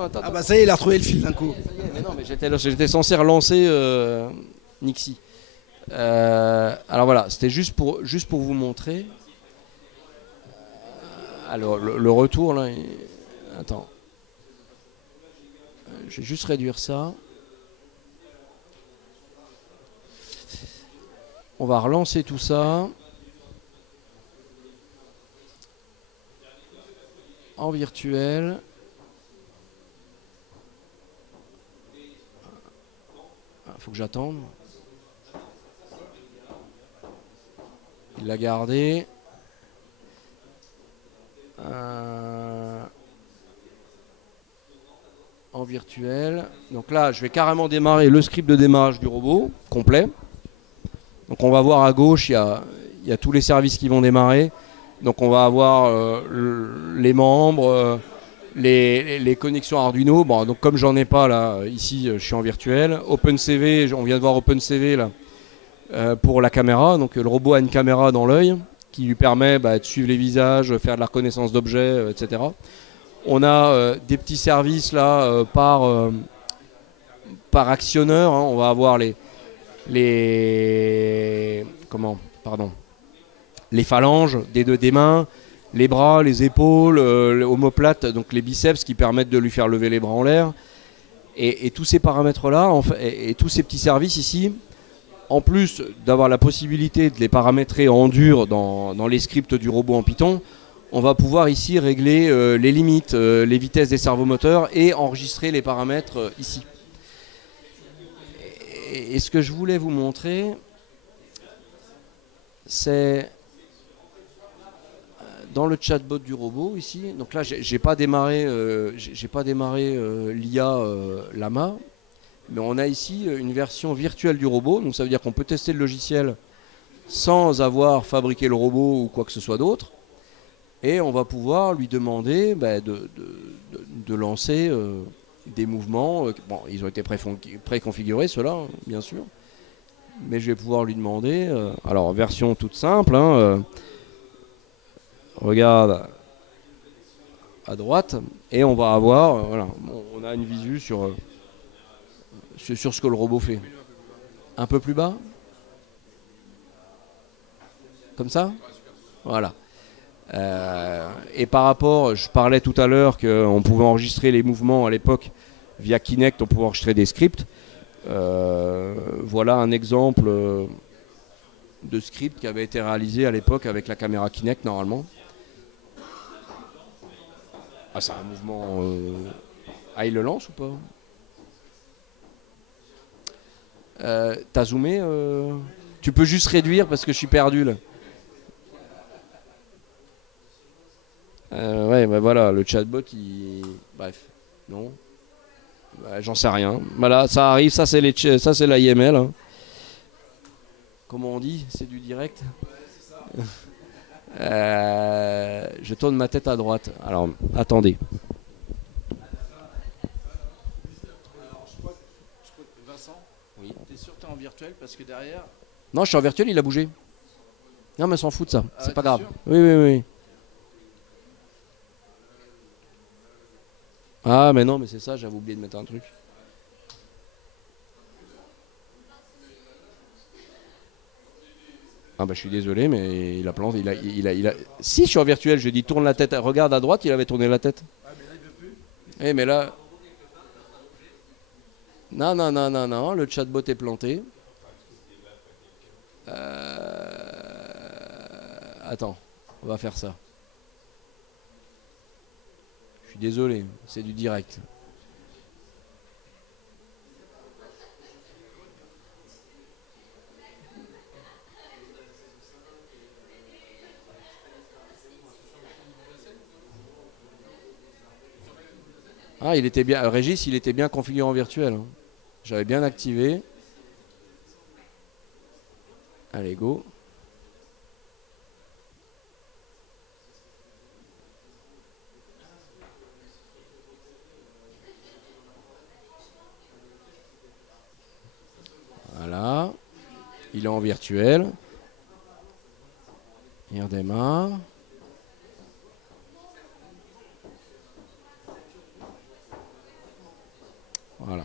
attends. Ah bah ça y est, il a retrouvé le fil d'un coup. Mais non, mais j'étais censé relancer Nixie. Alors voilà, c'était juste pour vous montrer. Alors le retour là, attends, je vais juste réduire ça. On va relancer tout ça en virtuel. Il faut que j'attende. Il l'a gardé. En virtuel. Donc là, je vais carrément démarrer le script de démarrage du robot complet. Donc on va voir à gauche, il y a tous les services qui vont démarrer. Donc on va avoir les membres, les connexions Arduino. Bon, donc comme j'en ai pas là, ici je suis en virtuel. OpenCV, on vient de voir OpenCV là, pour la caméra. Donc le robot a une caméra dans l'œil qui lui permet de suivre les visages, faire de la reconnaissance d'objets, etc. On a des petits services là par actionneur. Hein. On va avoir les phalanges des mains, les bras, les épaules, l'omoplate, donc les biceps qui permettent de lui faire lever les bras en l'air. Et tous ces paramètres-là, et tous ces petits services ici, en plus d'avoir la possibilité de les paramétrer en dur dans les scripts du robot en Python, on va pouvoir ici régler les limites, les vitesses des servomoteurs et enregistrer les paramètres ici. Et ce que je voulais vous montrer, c'est dans le chatbot du robot ici. Donc là, j'ai pas démarré l'IA Llama, mais on a ici une version virtuelle du robot. Donc ça veut dire qu'on peut tester le logiciel sans avoir fabriqué le robot ou quoi que ce soit d'autre. Et on va pouvoir lui demander de lancer des mouvements. Bon, ils ont été préconfigurés, ceux-là, bien sûr. Mais je vais pouvoir lui demander... alors, version toute simple. Hein, regarde à droite. Et on va avoir... voilà, on a une visu sur ce que le robot fait. Un peu plus bas? Comme ça? Voilà. Et par rapport, je parlais tout à l'heure qu'on pouvait enregistrer les mouvements à l'époque via Kinect, on pouvait enregistrer des scripts. Voilà un exemple de script qui avait été réalisé à l'époque avec la caméra Kinect normalement. Ah, c'est un mouvement... Ah, il le lance ou pas? T'as zoomé Tu peux juste réduire parce que je suis perdu là. Ouais, voilà, le chatbot, bref, non, j'en sais rien. Voilà, ça arrive, ça c'est l'IML. Hein. Comment on dit? C'est du direct. Je tourne ma tête à droite. Alors, attendez. Alors, je crois que Vincent, oui. t'es sûr que t'es en virtuel parce que derrière... Non, je suis en virtuel, il a bougé. Non, mais s'en fout de ça, c'est pas grave. Sûr? Oui. Ah, mais non, mais c'est ça, j'avais oublié de mettre un truc. Ah bah je suis désolé, mais il a planté. Si je suis en virtuel, je dis tourne la tête, regarde à droite, il avait tourné la tête. Ah, mais là, il veut plus. Eh, mais là... Non, le chatbot est planté. Attends, on va faire ça. Je suis désolé, c'est du direct. Ah, il était bien, Régis, il était bien configuré en virtuel. Hein. J'avais bien activé. Allez, go. Voilà. Il est en virtuel. Il redémarre. Voilà.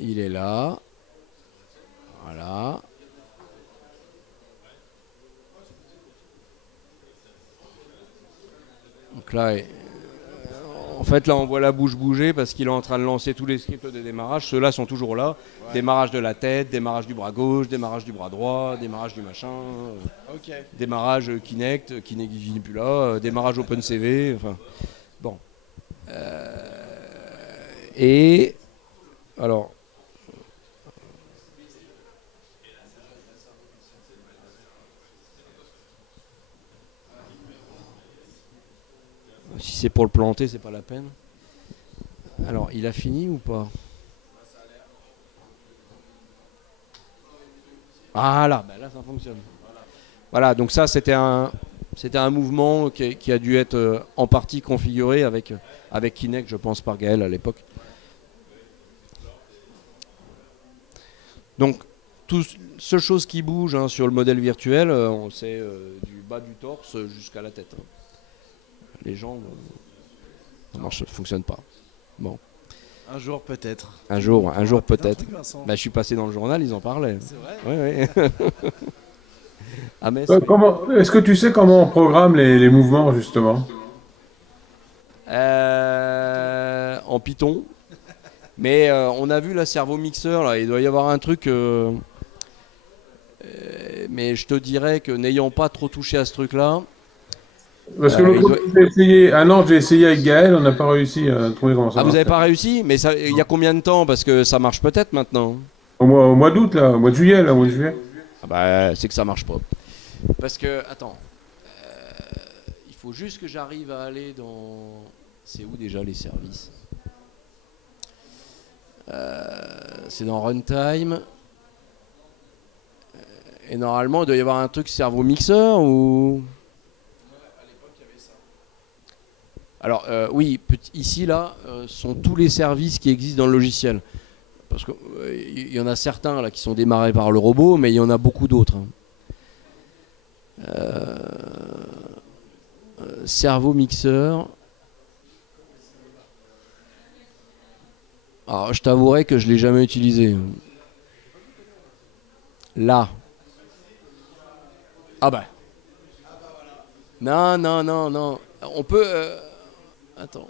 Il est là. Voilà. Donc là, En fait, là, on voit la bouche bouger parce qu'il est en train de lancer tous les scripts de démarrage. Ceux-là sont toujours là. Ouais. Démarrage de la tête, démarrage du bras gauche, démarrage du bras droit, démarrage du machin. Démarrage Kinect, qui n'est plus là. Démarrage OpenCV. Enfin, bon. Et alors. Si c'est pour le planter, c'est pas la peine. Alors, il a fini ou pas? Voilà, ben là ça fonctionne. Voilà, donc ça c'était un mouvement qui a dû être en partie configuré avec Kinect, je pense, par Gaël à l'époque. Donc, seule chose qui bouge hein, sur le modèle virtuel, c'est du bas du torse jusqu'à la tête. Hein. Les jambes, ça ne fonctionne pas. Bon. Un jour peut-être. Un jour peut-être. Bah, je suis passé dans le journal, ils en parlaient. C'est vrai. Oui. Ah, mais est-ce que tu sais comment on programme les mouvements justement? En Python. Mais on a vu la cerveau-mixeur, là, il doit y avoir un truc. Mais je te dirais que n'ayant pas trop touché à ce truc-là. Parce que l'autre fois, j'ai essayé, j'ai essayé avec Gaël, on n'a pas réussi à trouver comment ça marche. Vous n'avez pas réussi? Mais il y a combien de temps? Parce que ça marche peut-être maintenant. Au mois d'août, là, au mois de juillet, Ah bah, c'est que ça marche pas. Parce que, attends, il faut juste que j'arrive à aller dans... C'est où déjà les services? C'est dans Runtime. Et normalement, il doit y avoir un truc cerveau-mixeur ou... Alors oui, ici là, sont tous les services qui existent dans le logiciel. Parce qu'il y en a certains là qui sont démarrés par le robot, mais il y en a beaucoup d'autres. Cerveau mixeur. Alors je t'avouerai que je ne l'ai jamais utilisé. Là. Ah bah. Non. On peut... Attends.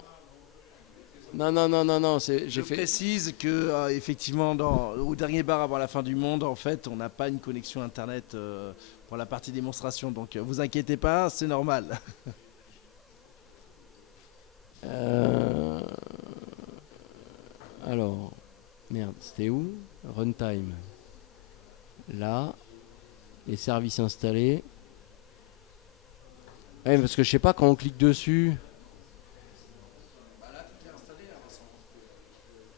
Non. Je précise que effectivement, au dernier bar avant la fin du monde, en fait, on n'a pas une connexion internet pour la partie démonstration. Donc, vous inquiétez pas, c'est normal. Alors, merde, c'était où? Runtime. Là, les services installés. Ouais, parce que je sais pas quand on clique dessus.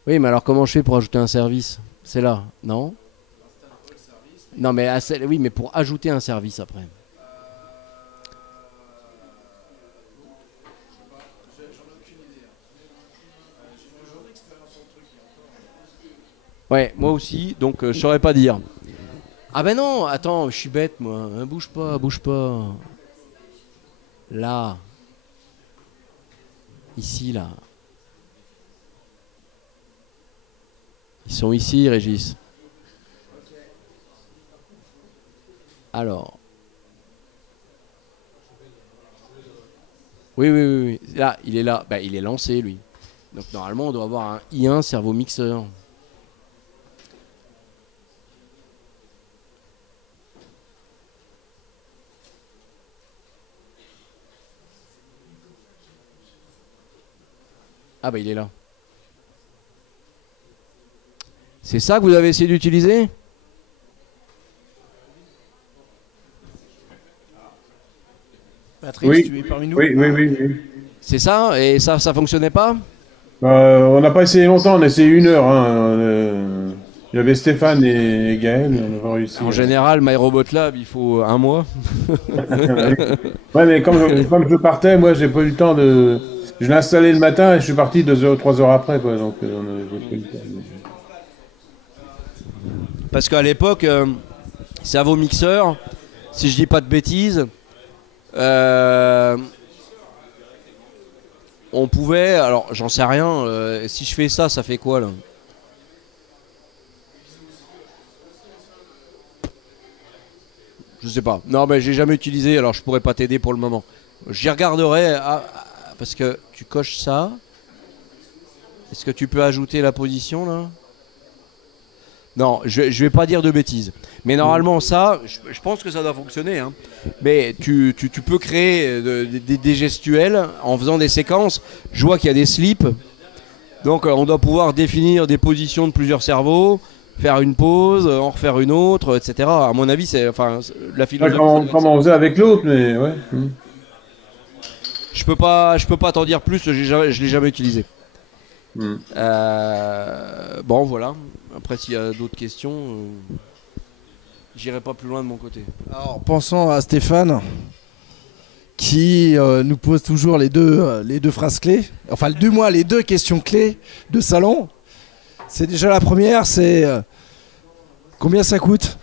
Oui, mais alors comment je fais pour ajouter un service? C'est là, non? Non, mais oui, mais pour ajouter un service après. Ouais, moi aussi, donc je saurais pas dire. Ah ben non, attends, je suis bête moi. Bouge pas. Là. Ici, là. Ils sont ici, Régis. Alors. Oui. Là, il est là. Bah, il est lancé, lui. Donc, normalement, on doit avoir un I1 cerveau mixeur. Ah, bah, il est là. C'est ça que vous avez essayé d'utiliser? Patrice, oui. Tu es parmi nous? Oui. C'est ça? Et ça fonctionnait pas? On n'a pas essayé longtemps, on a essayé 1 heure. Hein. Il y avait Stéphane et Gaël, on n'a pas réussi. En général, MyRobotLab, il faut 1 mois. Ouais, mais comme je partais, moi, j'ai pas eu le temps de... Je l'ai installé le matin et je suis parti 2 heures, 3 heures après, quoi. Donc, j'ai pas eu le temps. Parce qu'à l'époque, cerveau mixeur, si je dis pas de bêtises, on pouvait, alors j'en sais rien, si je fais ça, ça fait quoi là? Je sais pas. Non, mais j'ai jamais utilisé, alors je pourrais pas t'aider pour le moment. J'y regarderai, parce que tu coches ça, Est-ce que tu peux ajouter la position là? Non, je vais pas dire de bêtises. Mais normalement ça, je pense que ça doit fonctionner. Hein. Mais tu peux créer des gestuels en faisant des séquences. Je vois qu'il y a des slips. Donc on doit pouvoir définir des positions de plusieurs cerveaux, faire une pause, en refaire une autre, etc. À mon avis, c'est la philosophie. Comme on faisait avec l'autre, mais ouais. Je peux pas t'en dire plus, je l'ai jamais utilisé. Bon, voilà. Après, s'il y a d'autres questions, j'irai pas plus loin de mon côté. Alors, pensons à Stéphane, qui nous pose toujours les deux phrases clés, enfin, du moins les deux questions clés de salon. C'est déjà la première, c'est combien ça coûte?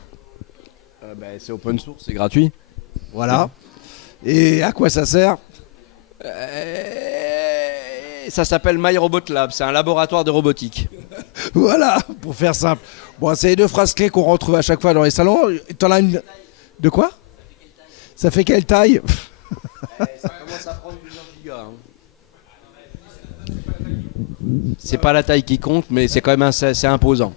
C'est open source, c'est gratuit. Voilà. Et à quoi ça sert? Ça s'appelle MyRobotLab, c'est un laboratoire de robotique. Voilà, pour faire simple. Bon, c'est les deux phrases clés qu'on retrouve à chaque fois dans les salons. T'en as une... De quoi? Ça fait quelle taille? Ça commence à prendre plusieurs gigas. C'est pas la taille qui compte, mais c'est quand même c'est imposant.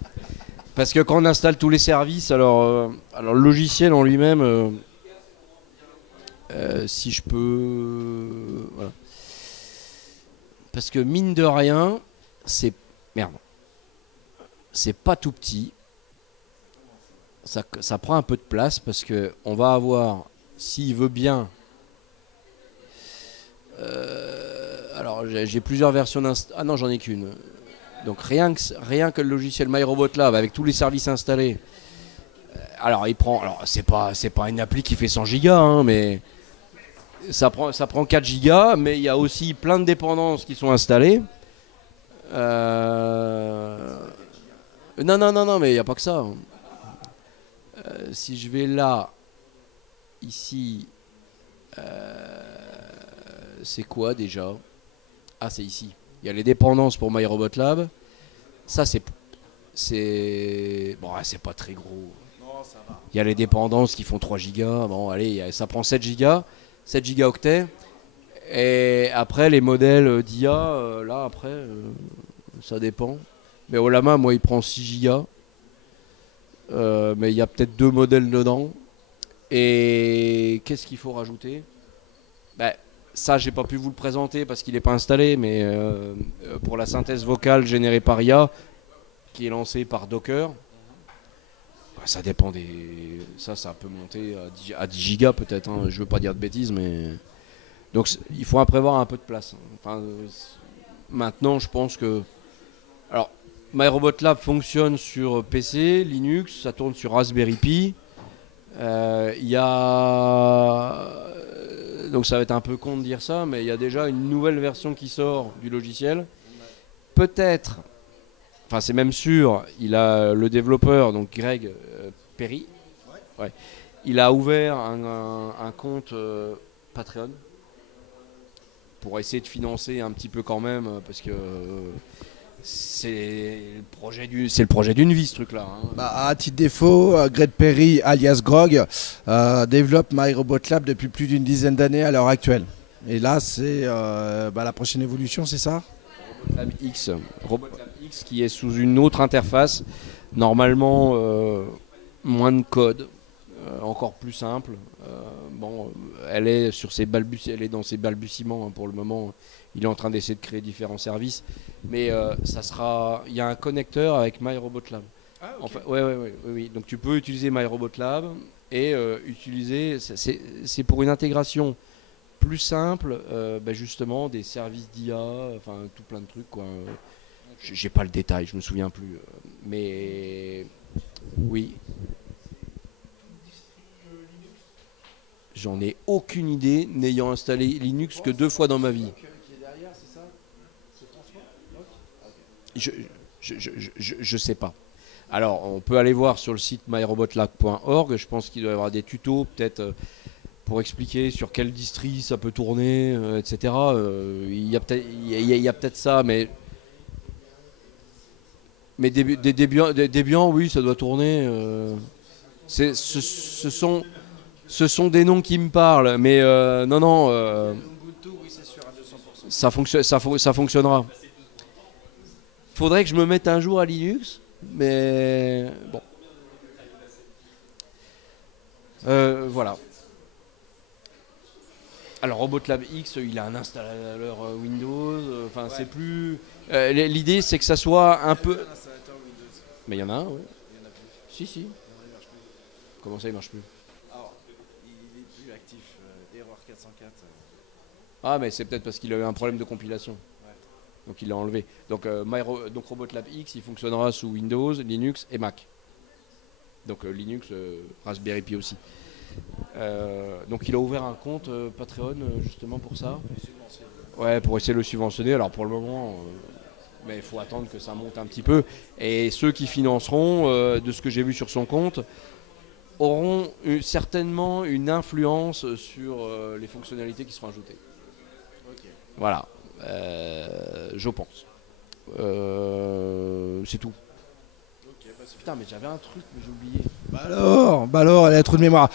Parce que quand on installe tous les services, alors le logiciel en lui-même, si je peux... Voilà. Parce que mine de rien, c'est... Merde. C'est pas tout petit. Ça prend un peu de place parce que on va avoir, s'il veut bien... alors j'ai plusieurs versions d'installation. Ah non, j'en ai qu'une. Donc rien que le logiciel MyRobotLab avec tous les services installés. Alors il prend... Alors c'est pas une appli qui fait 100 gigas, hein, mais... Ça prend 4 gigas, mais il y a aussi plein de dépendances qui sont installées. Non, mais il n'y a pas que ça. Si je vais là, ici, c'est quoi déjà? Ah, c'est ici. Il y a les dépendances pour MyRobotLab. Ça, c'est bon, c'est pas très gros. Il y a les dépendances qui font 3 gigas. Bon, allez, ça prend 7 gigas. 7 gigaoctets. Et après, les modèles d'IA, là, après, ça dépend. Mais Olama, moi, il prend 6 gigas. Mais il y a peut-être 2 modèles dedans. Et qu'est-ce qu'il faut rajouter? Ça, j'ai pas pu vous le présenter parce qu'il n'est pas installé. Mais pour la synthèse vocale générée par IA, qui est lancée par Docker, ça dépend des... Ça peut monter à 10 gigas peut-être, hein. Je veux pas dire de bêtises, mais... Donc il faut prévoir un peu de place. Enfin, maintenant, je pense que... Alors, MyRobotLab fonctionne sur PC, Linux, ça tourne sur Raspberry Pi. Il y a... Donc ça va être un peu con de dire ça, mais il y a déjà une nouvelle version qui sort du logiciel. Peut-être... Enfin, c'est même sûr, il a le développeur, donc Greg Perry, ouais. Il a ouvert un compte Patreon pour essayer de financer un petit peu quand même, parce que c'est le projet d'une vie, ce truc-là. Hein. À titre défaut, Greg Perry, alias Grog, développe MyRobotLab depuis plus d'une dizaine d'années à l'heure actuelle. Et là, c'est la prochaine évolution, c'est ça? RobotLab X qui est sous une autre interface, normalement moins de code, encore plus simple. Elle est elle est dans ses balbutiements, hein, pour le moment. Il est en train d'essayer de créer différents services, mais il y a un connecteur avec MyRobotLab. Ah, okay. Enfin, oui. Donc tu peux utiliser MyRobotLab et utiliser, c'est pour une intégration plus simple, justement des services d'IA, enfin tout plein de trucs quoi. J'ai pas le détail, je me souviens plus, mais oui. J'en ai aucune idée, n'ayant installé Linux que 2 fois dans ma vie. Je sais pas. Alors on peut aller voir sur le site myrobotlab.org. Je pense qu'il doit y avoir des tutos peut-être. Pour expliquer sur quelle distri ça peut tourner, etc. Il y a peut-être ça, mais Debian, oui, ça doit tourner. Ce sont des noms qui me parlent, mais non, ça fonctionnera. Faudrait que je me mette un jour à Linux, mais bon. Voilà. Alors Robotlab X, il a un installateur Windows. Enfin, c'est plus. L'idée, c'est que ça soit un peu. Mais il y en a un, oui. Si. Comment ça, il marche plus? Alors, il est plus actif. Erreur 404. Ah, mais c'est peut-être parce qu'il a eu un problème de compilation. Ouais. Donc il l'a enlevé. Donc, donc Robotlab X, il fonctionnera sous Windows, Linux et Mac. Donc Linux, Raspberry Pi aussi. Donc il a ouvert un compte Patreon justement pour ça. Ouais, pour essayer de le subventionner. Alors pour le moment, mais il faut attendre que ça monte un petit peu. Et ceux qui financeront, de ce que j'ai vu sur son compte, auront certainement une influence sur les fonctionnalités qui seront ajoutées. Ok. Voilà, je pense. C'est tout. Putain, mais j'avais un truc, mais j'ai oublié. Bah alors, elle a trop de mémoire.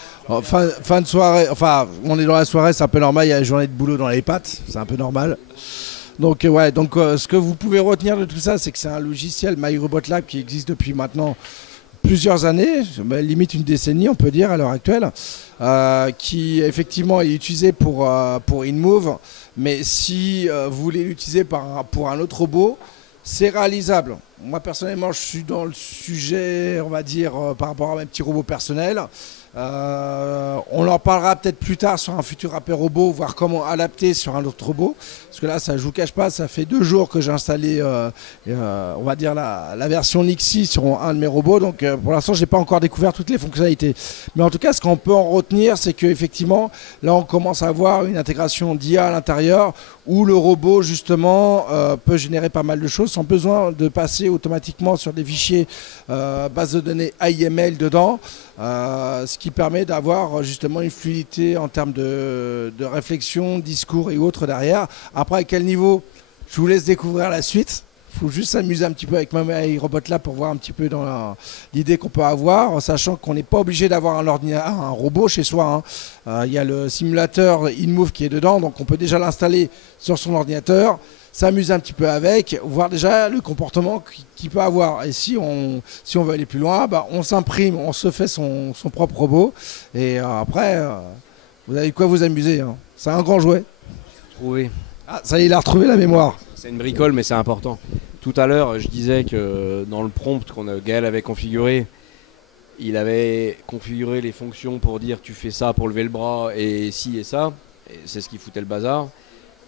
Fin de soirée, enfin, on est dans la soirée, c'est un peu normal, il y a une journée de boulot dans les pattes, c'est un peu normal. Donc, ce que vous pouvez retenir de tout ça, c'est que c'est un logiciel MyRobotLab qui existe depuis maintenant plusieurs années, limite une décennie, on peut dire, à l'heure actuelle, qui effectivement est utilisé pour InMove, mais si vous voulez l'utiliser pour un autre robot, c'est réalisable. Moi, personnellement, je suis dans le sujet, on va dire, par rapport à mes petits robots personnels. On en parlera peut-être plus tard sur un futur appel robot, voir comment adapter sur un autre robot. Parce que là, ça, je vous cache pas, ça fait 2 jours que j'ai installé, on va dire, la version Nixie sur un de mes robots. Donc, pour l'instant, je n'ai pas encore découvert toutes les fonctionnalités. Mais en tout cas, ce qu'on peut en retenir, c'est qu'effectivement, là, on commence à avoir une intégration d'IA à l'intérieur où le robot, justement, peut générer pas mal de choses sans besoin de passer automatiquement sur des fichiers base de données AIML dedans. Ce qui permet d'avoir justement une fluidité en termes de réflexion, discours et autres derrière. Après, à quel niveau, je vous laisse découvrir la suite. Il faut juste s'amuser un petit peu avec MyRobotLab pour voir un petit peu dans l'idée qu'on peut avoir, en sachant qu'on n'est pas obligé d'avoir un robot chez soi. Il y a le simulateur InMove qui est dedans, donc on peut déjà l'installer sur son ordinateur, s'amuser un petit peu avec, voir déjà le comportement qu'il peut avoir. Et si on veut aller plus loin, on s'imprime, on se fait son propre robot. Et après, vous avez de quoi vous amuser. C'est un grand jouet. Trouvé. Ah, ça y est, il a retrouvé la mémoire. C'est une bricole, mais c'est important. Tout à l'heure, je disais que dans le prompt Gaël avait configuré, il avait configuré les fonctions pour dire tu fais ça pour lever le bras et ci et ça. Et c'est ce qui foutait le bazar.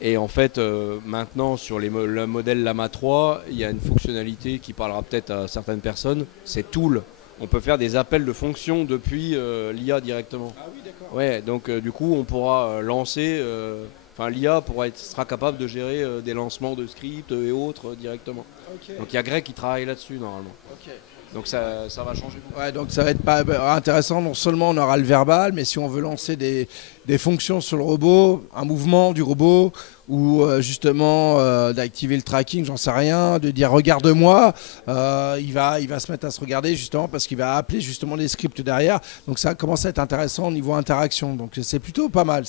Et en fait, maintenant, sur le modèle Lama 3, il y a une fonctionnalité qui parlera peut-être à certaines personnes, c'est Tool. On peut faire des appels de fonctions depuis l'IA directement. Ah oui, d'accord. Ouais, donc du coup, on pourra lancer... l'IA sera capable de gérer des lancements de scripts et autres directement. Okay. Donc il y a Greg qui travaille là-dessus normalement. Okay. Donc ça va changer beaucoup. Ouais, donc ça va être intéressant. Non seulement on aura le verbal, mais si on veut lancer des fonctions sur le robot, un mouvement du robot, ou justement d'activer le tracking, j'en sais rien, de dire regarde-moi, il va se mettre à se regarder justement parce qu'il va appeler justement les scripts derrière. Donc ça commence à être intéressant au niveau interaction. Donc c'est plutôt pas mal.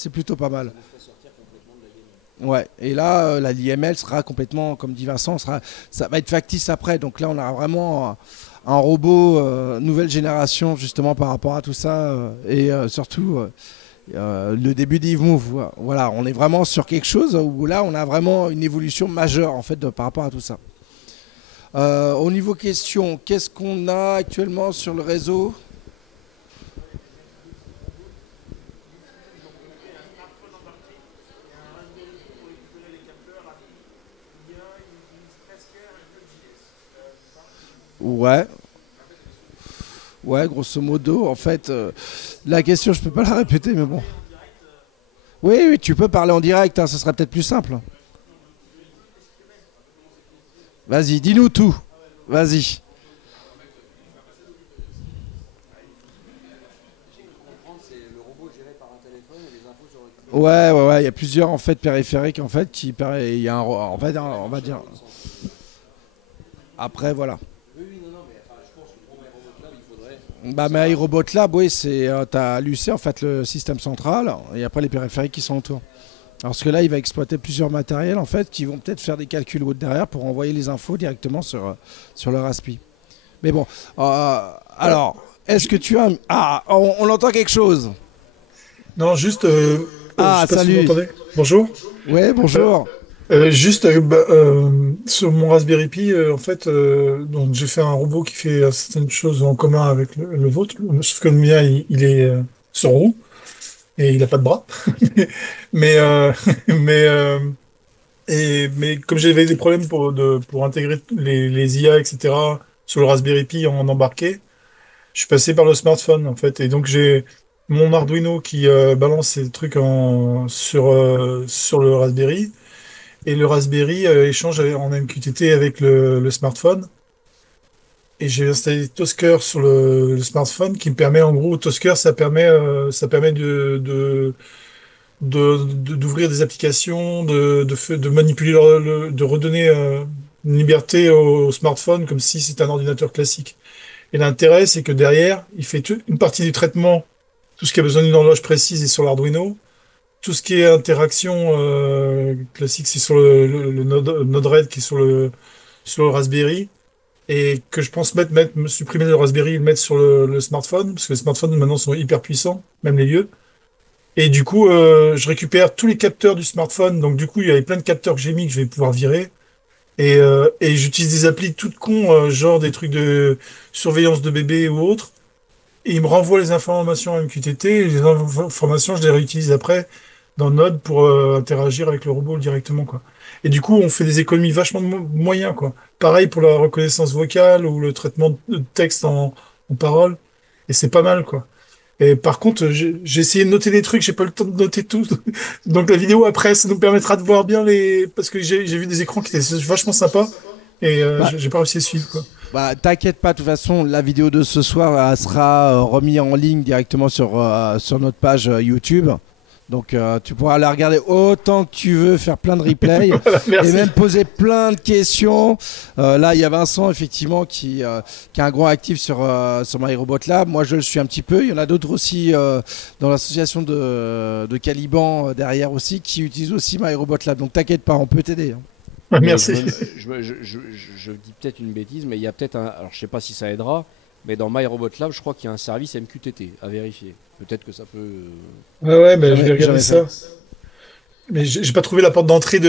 Ouais, et là, la l'IML sera complètement, comme dit Vincent, ça va être factice après. Donc là, on a vraiment un robot nouvelle génération, justement, par rapport à tout ça. Et surtout, le début d'InMove. Voilà, on est vraiment sur quelque chose où là, on a vraiment une évolution majeure, en fait, par rapport à tout ça. Au niveau question, qu'est-ce qu'on a actuellement sur le réseau ? Ouais, grosso modo, en fait, la question, je peux pas la répéter, mais bon. Oui, tu peux parler en direct, ce serait peut-être plus simple. Vas-y, dis-nous tout. Vas-y. Ouais, il y a plusieurs en fait périphériques en fait qui il y a on va dire. Après voilà. MyRobotLab, oui, c'est t'as l'UC en fait le système central et après les périphériques qui sont autour. Parce que là, il va exploiter plusieurs matériels en fait qui vont peut-être faire des calculs ou autres derrière pour envoyer les infos directement sur le Raspi. Mais bon, alors, est-ce que tu as... Ah, on entend quelque chose. Non, juste. Ah, je sais pas si salut. vous m'entendez. Bonjour. Ouais, bonjour. Juste sur mon Raspberry Pi, en fait, donc j'ai fait un robot qui fait certaines choses en commun avec le vôtre, sauf que le mien, il est sur roue et il n'a pas de bras. Mais, mais, mais comme j'avais des problèmes pour intégrer les IA, etc., sur le Raspberry Pi en embarqué, je suis passé par le smartphone, en fait. Et donc, j'ai mon Arduino qui balance ces trucs sur le Raspberry. Et le Raspberry échange en MQTT avec le smartphone. Et j'ai installé Tosker sur le smartphone qui me permet, en gros, Tosker, ça permet d'ouvrir des applications, de manipuler, de redonner une liberté au smartphone comme si c'était un ordinateur classique. Et l'intérêt, c'est que derrière, il fait une partie du traitement, tout ce qui a besoin d'une horloge précise est sur l'Arduino. Tout ce qui est interaction classique, c'est sur le Node-RED qui est sur le Raspberry. Et que je pense supprimer le Raspberry et le mettre sur le smartphone, parce que les smartphones maintenant sont hyper puissants, même les vieux. Et du coup, je récupère tous les capteurs du smartphone. Donc du coup, il y avait plein de capteurs que j'ai mis que je vais pouvoir virer. Et j'utilise des applis toutes cons, genre des trucs de surveillance de bébé ou autre. Et il me renvoie les informations à MQTT. Et les informations, je les réutilise après dans Node pour interagir avec le robot directement, quoi. Et du coup, on fait des économies vachement de moyens, quoi. Pareil pour la reconnaissance vocale ou le traitement de texte en parole. Et c'est pas mal, quoi. Et par contre, j'ai essayé de noter des trucs, j'ai pas le temps de noter tout. Donc la vidéo après, ça nous permettra de voir bien parce que j'ai vu des écrans qui étaient vachement sympas. Et j'ai pas réussi à suivre, quoi. Bah, t'inquiète pas, de toute façon, la vidéo de ce soir elle sera remise en ligne directement sur notre page YouTube. Donc tu pourras la regarder autant que tu veux, faire plein de replays Voilà, et même poser plein de questions. Là, il y a Vincent, effectivement, qui est un gros actif sur MyRobot Lab. Moi, je le suis un petit peu. Il y en a d'autres aussi dans l'association de Caliban derrière aussi qui utilisent aussi MyRobot Lab. Donc t'inquiète pas, on peut t'aider. Merci. Je dis peut-être une bêtise, mais il y a peut-être un... Alors, je sais pas si ça aidera, mais dans MyRobot Lab, je crois qu'il y a un service MQTT à vérifier. Peut-être que ça peut... Ouais, mais je vais regarder jamais ça. Mais j'ai pas trouvé la porte d'entrée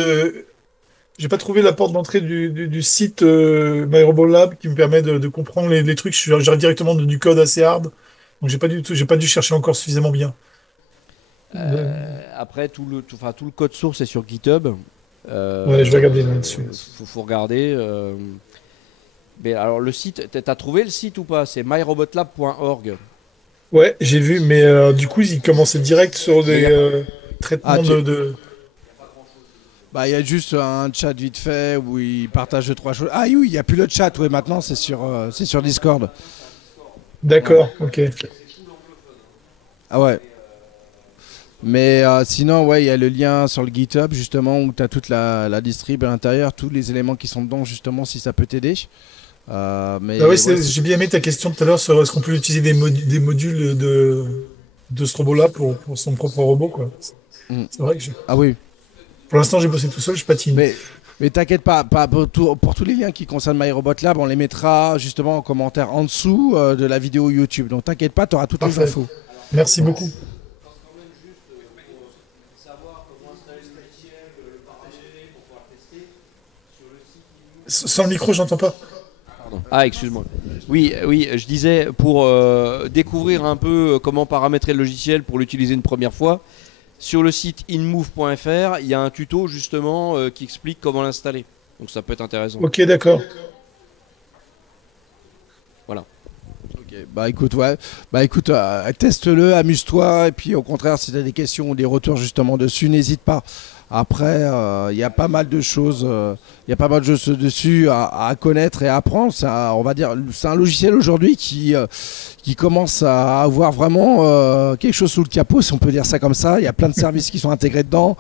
J'ai pas trouvé la porte d'entrée du site MyRobot Lab qui me permet de comprendre les trucs. J'arrive directement du code assez hard. Donc j'ai pas dû chercher encore suffisamment bien. Après, tout le code source est sur GitHub. Ouais, je vais regarder là-dessus. Faut regarder. Mais alors, le site, t'as trouvé le site ou pas? C'est myrobotlab.org. Ouais, j'ai vu, mais du coup, ils commençaient direct sur des traitements de... Bah, il y a juste un chat vite fait où ils partagent 2-3 choses. Ah oui, il n'y a plus le chat. Ouais, maintenant, c'est sur Discord. D'accord, ok. Ah ouais. Mais sinon, ouais, il y a le lien sur le GitHub, justement, où tu as toute la distrib à l'intérieur, tous les éléments qui sont dedans, justement, si ça peut t'aider. Mais Ah ouais, j'ai bien aimé ta question tout à l'heure sur est-ce qu'on peut utiliser des modules de ce robot-là pour son propre robot, quoi. C'est vrai que Ah oui. pour l'instant, j'ai bossé tout seul, je patine. Mais t'inquiète pas, pour tous les liens qui concernent MyRobot Lab, on les mettra justement en commentaire en dessous de la vidéo YouTube. Donc t'inquiète pas, tu auras toutes les Parfait. infos. Merci beaucoup. Sans le micro, j'entends pas. Ah, excuse-moi. Oui, je disais, pour découvrir un peu comment paramétrer le logiciel pour l'utiliser une première fois, sur le site inmove.fr, il y a un tuto justement qui explique comment l'installer. Donc ça peut être intéressant. Ok, d'accord. Voilà. Ok, bah écoute, ouais. Bah écoute, teste-le, amuse-toi. Et puis au contraire, si tu as des questions ou des retours justement dessus, n'hésite pas. Après, il y a pas mal de choses, dessus à connaître et à apprendre. On va dire, c'est un logiciel aujourd'hui qui commence à avoir vraiment quelque chose sous le capot, si on peut dire ça comme ça. Il y a plein de services qui sont intégrés dedans.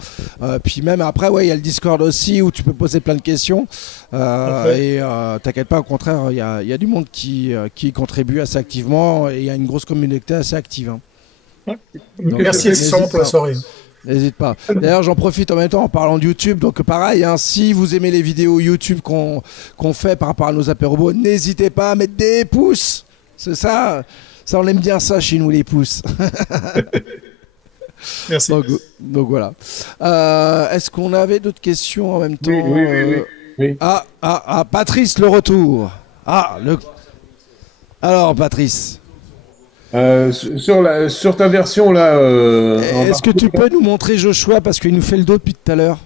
Puis même après, ouais, il y a le Discord aussi où tu peux poser plein de questions. Et t'inquiète pas, au contraire, il y a du monde qui contribue assez activement et il y a une grosse communauté assez active. Hein. Ouais. Merci Alexandre pour la soirée. N'hésite pas. D'ailleurs, j'en profite en même temps en parlant de YouTube. Donc, pareil, hein, si vous aimez les vidéos YouTube qu'on fait par rapport à nos apérobots, n'hésitez pas à mettre des pouces. C'est ça. Ça, on aime bien ça chez nous, les pouces. Merci. Donc voilà. Est-ce qu'on avait d'autres questions en même temps? Oui. Ah, Patrice, le retour. Alors, Patrice. Sur ta version là. Est-ce que tu peux nous montrer Joshua parce qu'il nous fait le dos depuis tout à l'heure?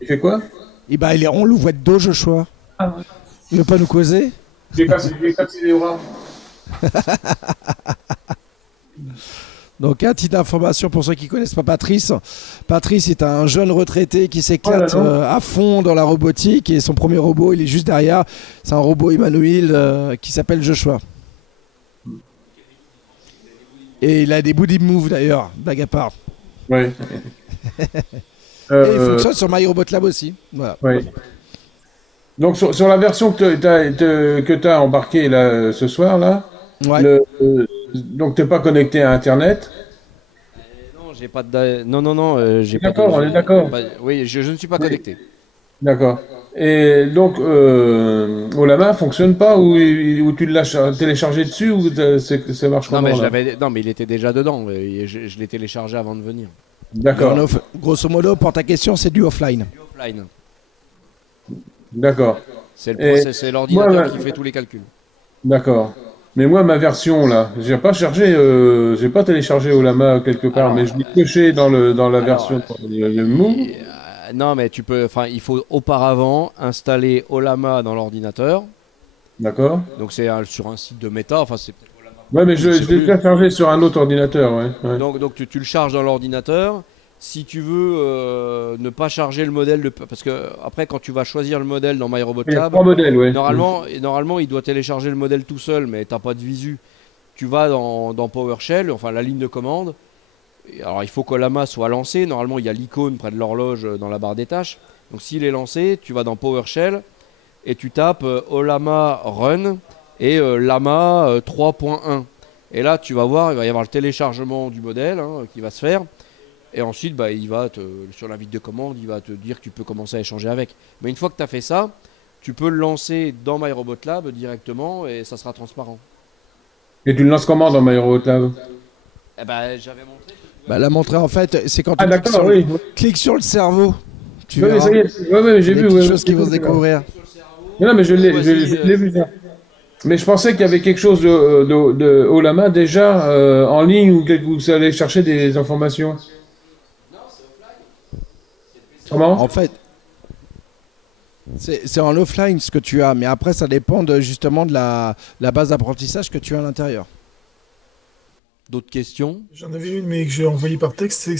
Il fait quoi? Eh ben, on le voit de dos, Joshua. Ah. Il veut pas nous causer? J'ai cassé les bras. Donc, un titre d'information pour ceux qui ne connaissent pas Patrice. Patrice est un jeune retraité qui s'éclate à fond dans la robotique et son premier robot, il est juste derrière. C'est un robot humanoïde qui s'appelle Joshua. Et il a des booty moves d'ailleurs, blague à part. Ouais. Et il fonctionne sur MyRobotLab aussi. Voilà. Ouais. Donc sur la version que tu as embarquée là, ce soir, là, ouais. Donc tu n'es pas connecté à Internet? Non, j'ai pas de... Non, j'ai pas de... D'accord, on est d'accord. Oui, je ne suis pas connecté. D'accord. Et donc, Olama fonctionne pas ou tu l'as téléchargé dessus ou ça marche comment? Non, mais il était déjà dedans. Je l'ai téléchargé avant de venir. D'accord. Grosso modo, pour ta question, c'est du offline. Du offline. D'accord. C'est l'ordinateur qui fait tous les calculs. D'accord. Mais moi, ma version là, j'ai pas téléchargé Olama quelque part, mais je l'ai coché dans la version le Move. Non, mais il faut auparavant installer Olama dans l'ordinateur. D'accord. Donc c'est sur un site de Meta. Enfin, c'est peut-être Olama. Ouais, mais je l'ai téléchargé sur un autre ordinateur, ouais. Donc tu le charges dans l'ordinateur. Si tu veux ne pas charger le modèle, parce que après quand tu vas choisir le modèle dans MyRobotLab, il y a 3 modèles, ouais. Normalement il doit télécharger le modèle tout seul, mais t'as pas de visu. Tu vas dans PowerShell, enfin la ligne de commande. Alors il faut qu'Olama soit lancé. Normalement il y a l'icône près de l'horloge dans la barre des tâches. Donc s'il est lancé, tu vas dans PowerShell et tu tapes Olama Run et Lama 3.1. Et là tu vas voir, il va y avoir le téléchargement du modèle qui va se faire. Et ensuite, il va sur la ligne de commande, il va te dire que tu peux commencer à échanger avec. Mais une fois que tu as fait ça, tu peux le lancer dans MyRobotLab directement et ça sera transparent. Et tu le lances comment dans MyRobotLab? J'avais montré. La montrer en fait, c'est quand tu cliques sur le cerveau. Tu verras. Ça y est. Ouais, j'ai vu. Des choses qui vont se découvrir. Non, mais je l'ai vu ça. Mais je pensais qu'il y avait quelque chose de Olama déjà en ligne où vous allez chercher des informations. Comment? En fait, c'est en offline ce que tu as, mais après ça dépend justement de la base d'apprentissage que tu as à l'intérieur. D'autres questions? J'en avais une, mais que j'ai envoyée par texte.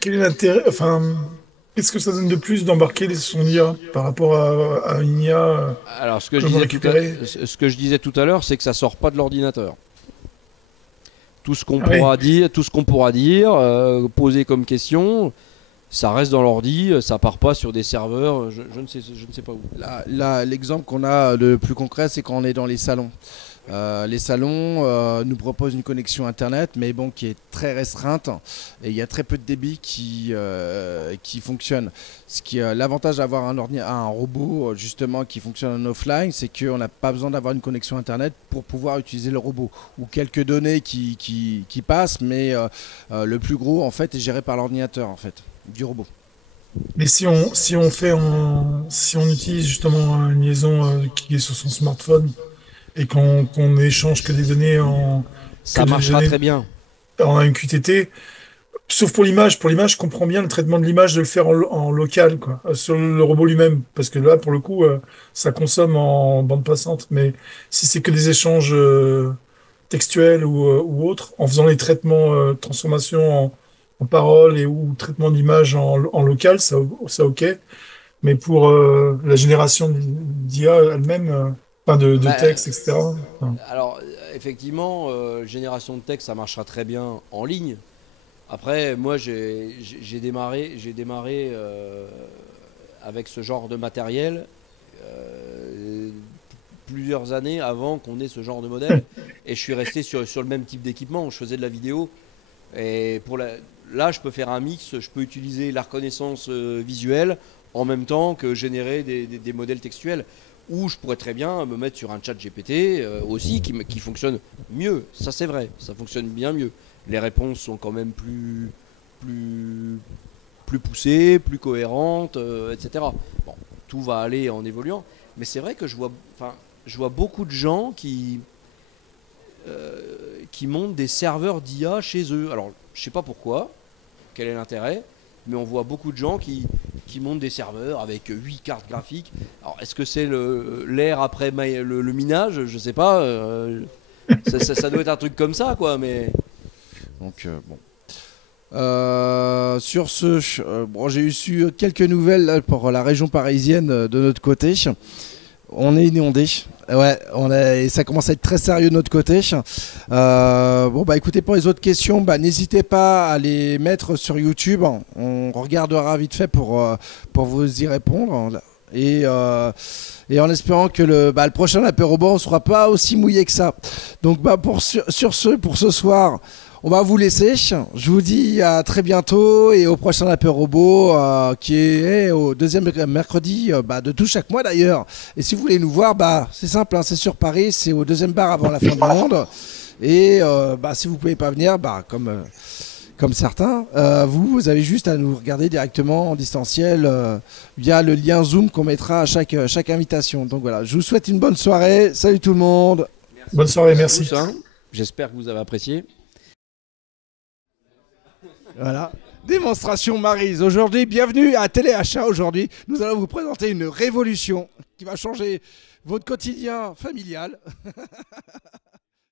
Quel est l'intérêt, qu'est-ce que ça donne de plus d'embarquer son IA par rapport à une IA? Alors, ce que je disais tout à l'heure, c'est que ça sort pas de l'ordinateur. Tout ce qu'on pourra dire, poser comme question, ça reste dans l'ordi, ça part pas sur des serveurs, je ne sais pas où. L'exemple qu'on a le plus concret, c'est quand on est dans les salons. Les salons nous proposent une connexion internet, mais bon, qui est très restreinte et il y a très peu de débit qui fonctionne. L'avantage d'avoir un robot justement qui fonctionne en offline, c'est qu'on n'a pas besoin d'avoir une connexion internet pour pouvoir utiliser le robot ou quelques données qui passent, mais le plus gros en fait est géré par l'ordinateur en fait du robot. Mais si on utilise justement une liaison qui est sur son smartphone et qu'on échange que des données ça marchera très bien. On a une QTT, sauf pour l'image. Pour l'image, je comprends bien le traitement de l'image de le faire en local, quoi, sur le robot lui-même, parce que là, pour le coup, ça consomme en bande passante. Mais si c'est que des échanges textuels ou autres, en faisant les traitements transformation en parole ou traitement d'image en local, ça ok. Mais pour la génération d'IA elle-même, de texte, etc. Alors, effectivement, génération de texte, ça marchera très bien en ligne. Après, moi, j'ai démarré avec ce genre de matériel plusieurs années avant qu'on ait ce genre de modèle. Et je suis resté sur le même type d'équipement. Je faisais de la vidéo. Et là, je peux faire un mix, je peux utiliser la reconnaissance visuelle en même temps que générer des modèles textuels. Ou je pourrais très bien me mettre sur un chat GPT aussi qui fonctionne mieux. Ça, c'est vrai, ça fonctionne bien mieux. Les réponses sont quand même plus poussées, plus cohérentes, etc. Bon, tout va aller en évoluant. Mais c'est vrai que je vois beaucoup de gens qui montent des serveurs d'IA chez eux. Alors, je sais pas pourquoi, quel est l'intérêt, mais on voit beaucoup de gens qui montent des serveurs avec 8 cartes graphiques. Alors, est-ce que c'est l'ère après le minage? Je sais pas. Ça doit être un truc comme ça, quoi. Mais Donc, bon. Sur ce, bon, j'ai eu quelques nouvelles là, pour la région parisienne de notre côté. On est inondé. Ouais, et ça commence à être très sérieux de notre côté. Bon, bah écoutez, pour les autres questions, bah, n'hésitez pas à les mettre sur YouTube. On regardera vite fait pour vous y répondre. Et en espérant que le prochain apéro ne sera pas aussi mouillé que ça. Donc, bah, pour ce soir, on va vous laisser. Je vous dis à très bientôt et au prochain apéro qui est au deuxième mercredi de tout chaque mois d'ailleurs. Et si vous voulez nous voir, c'est simple, hein, c'est sur Paris, c'est au deuxième bar avant la fin du monde. Et si vous pouvez pas venir, comme certains, vous avez juste à nous regarder directement en distanciel via le lien Zoom qu'on mettra à chaque invitation. Donc voilà, je vous souhaite une bonne soirée. Salut tout le monde. Merci. Bonne soirée, merci. Tous, hein. J'espère que vous avez apprécié. Voilà. Démonstration Maryse. Aujourd'hui, bienvenue à Téléachat. Aujourd'hui, nous allons vous présenter une révolution qui va changer votre quotidien familial.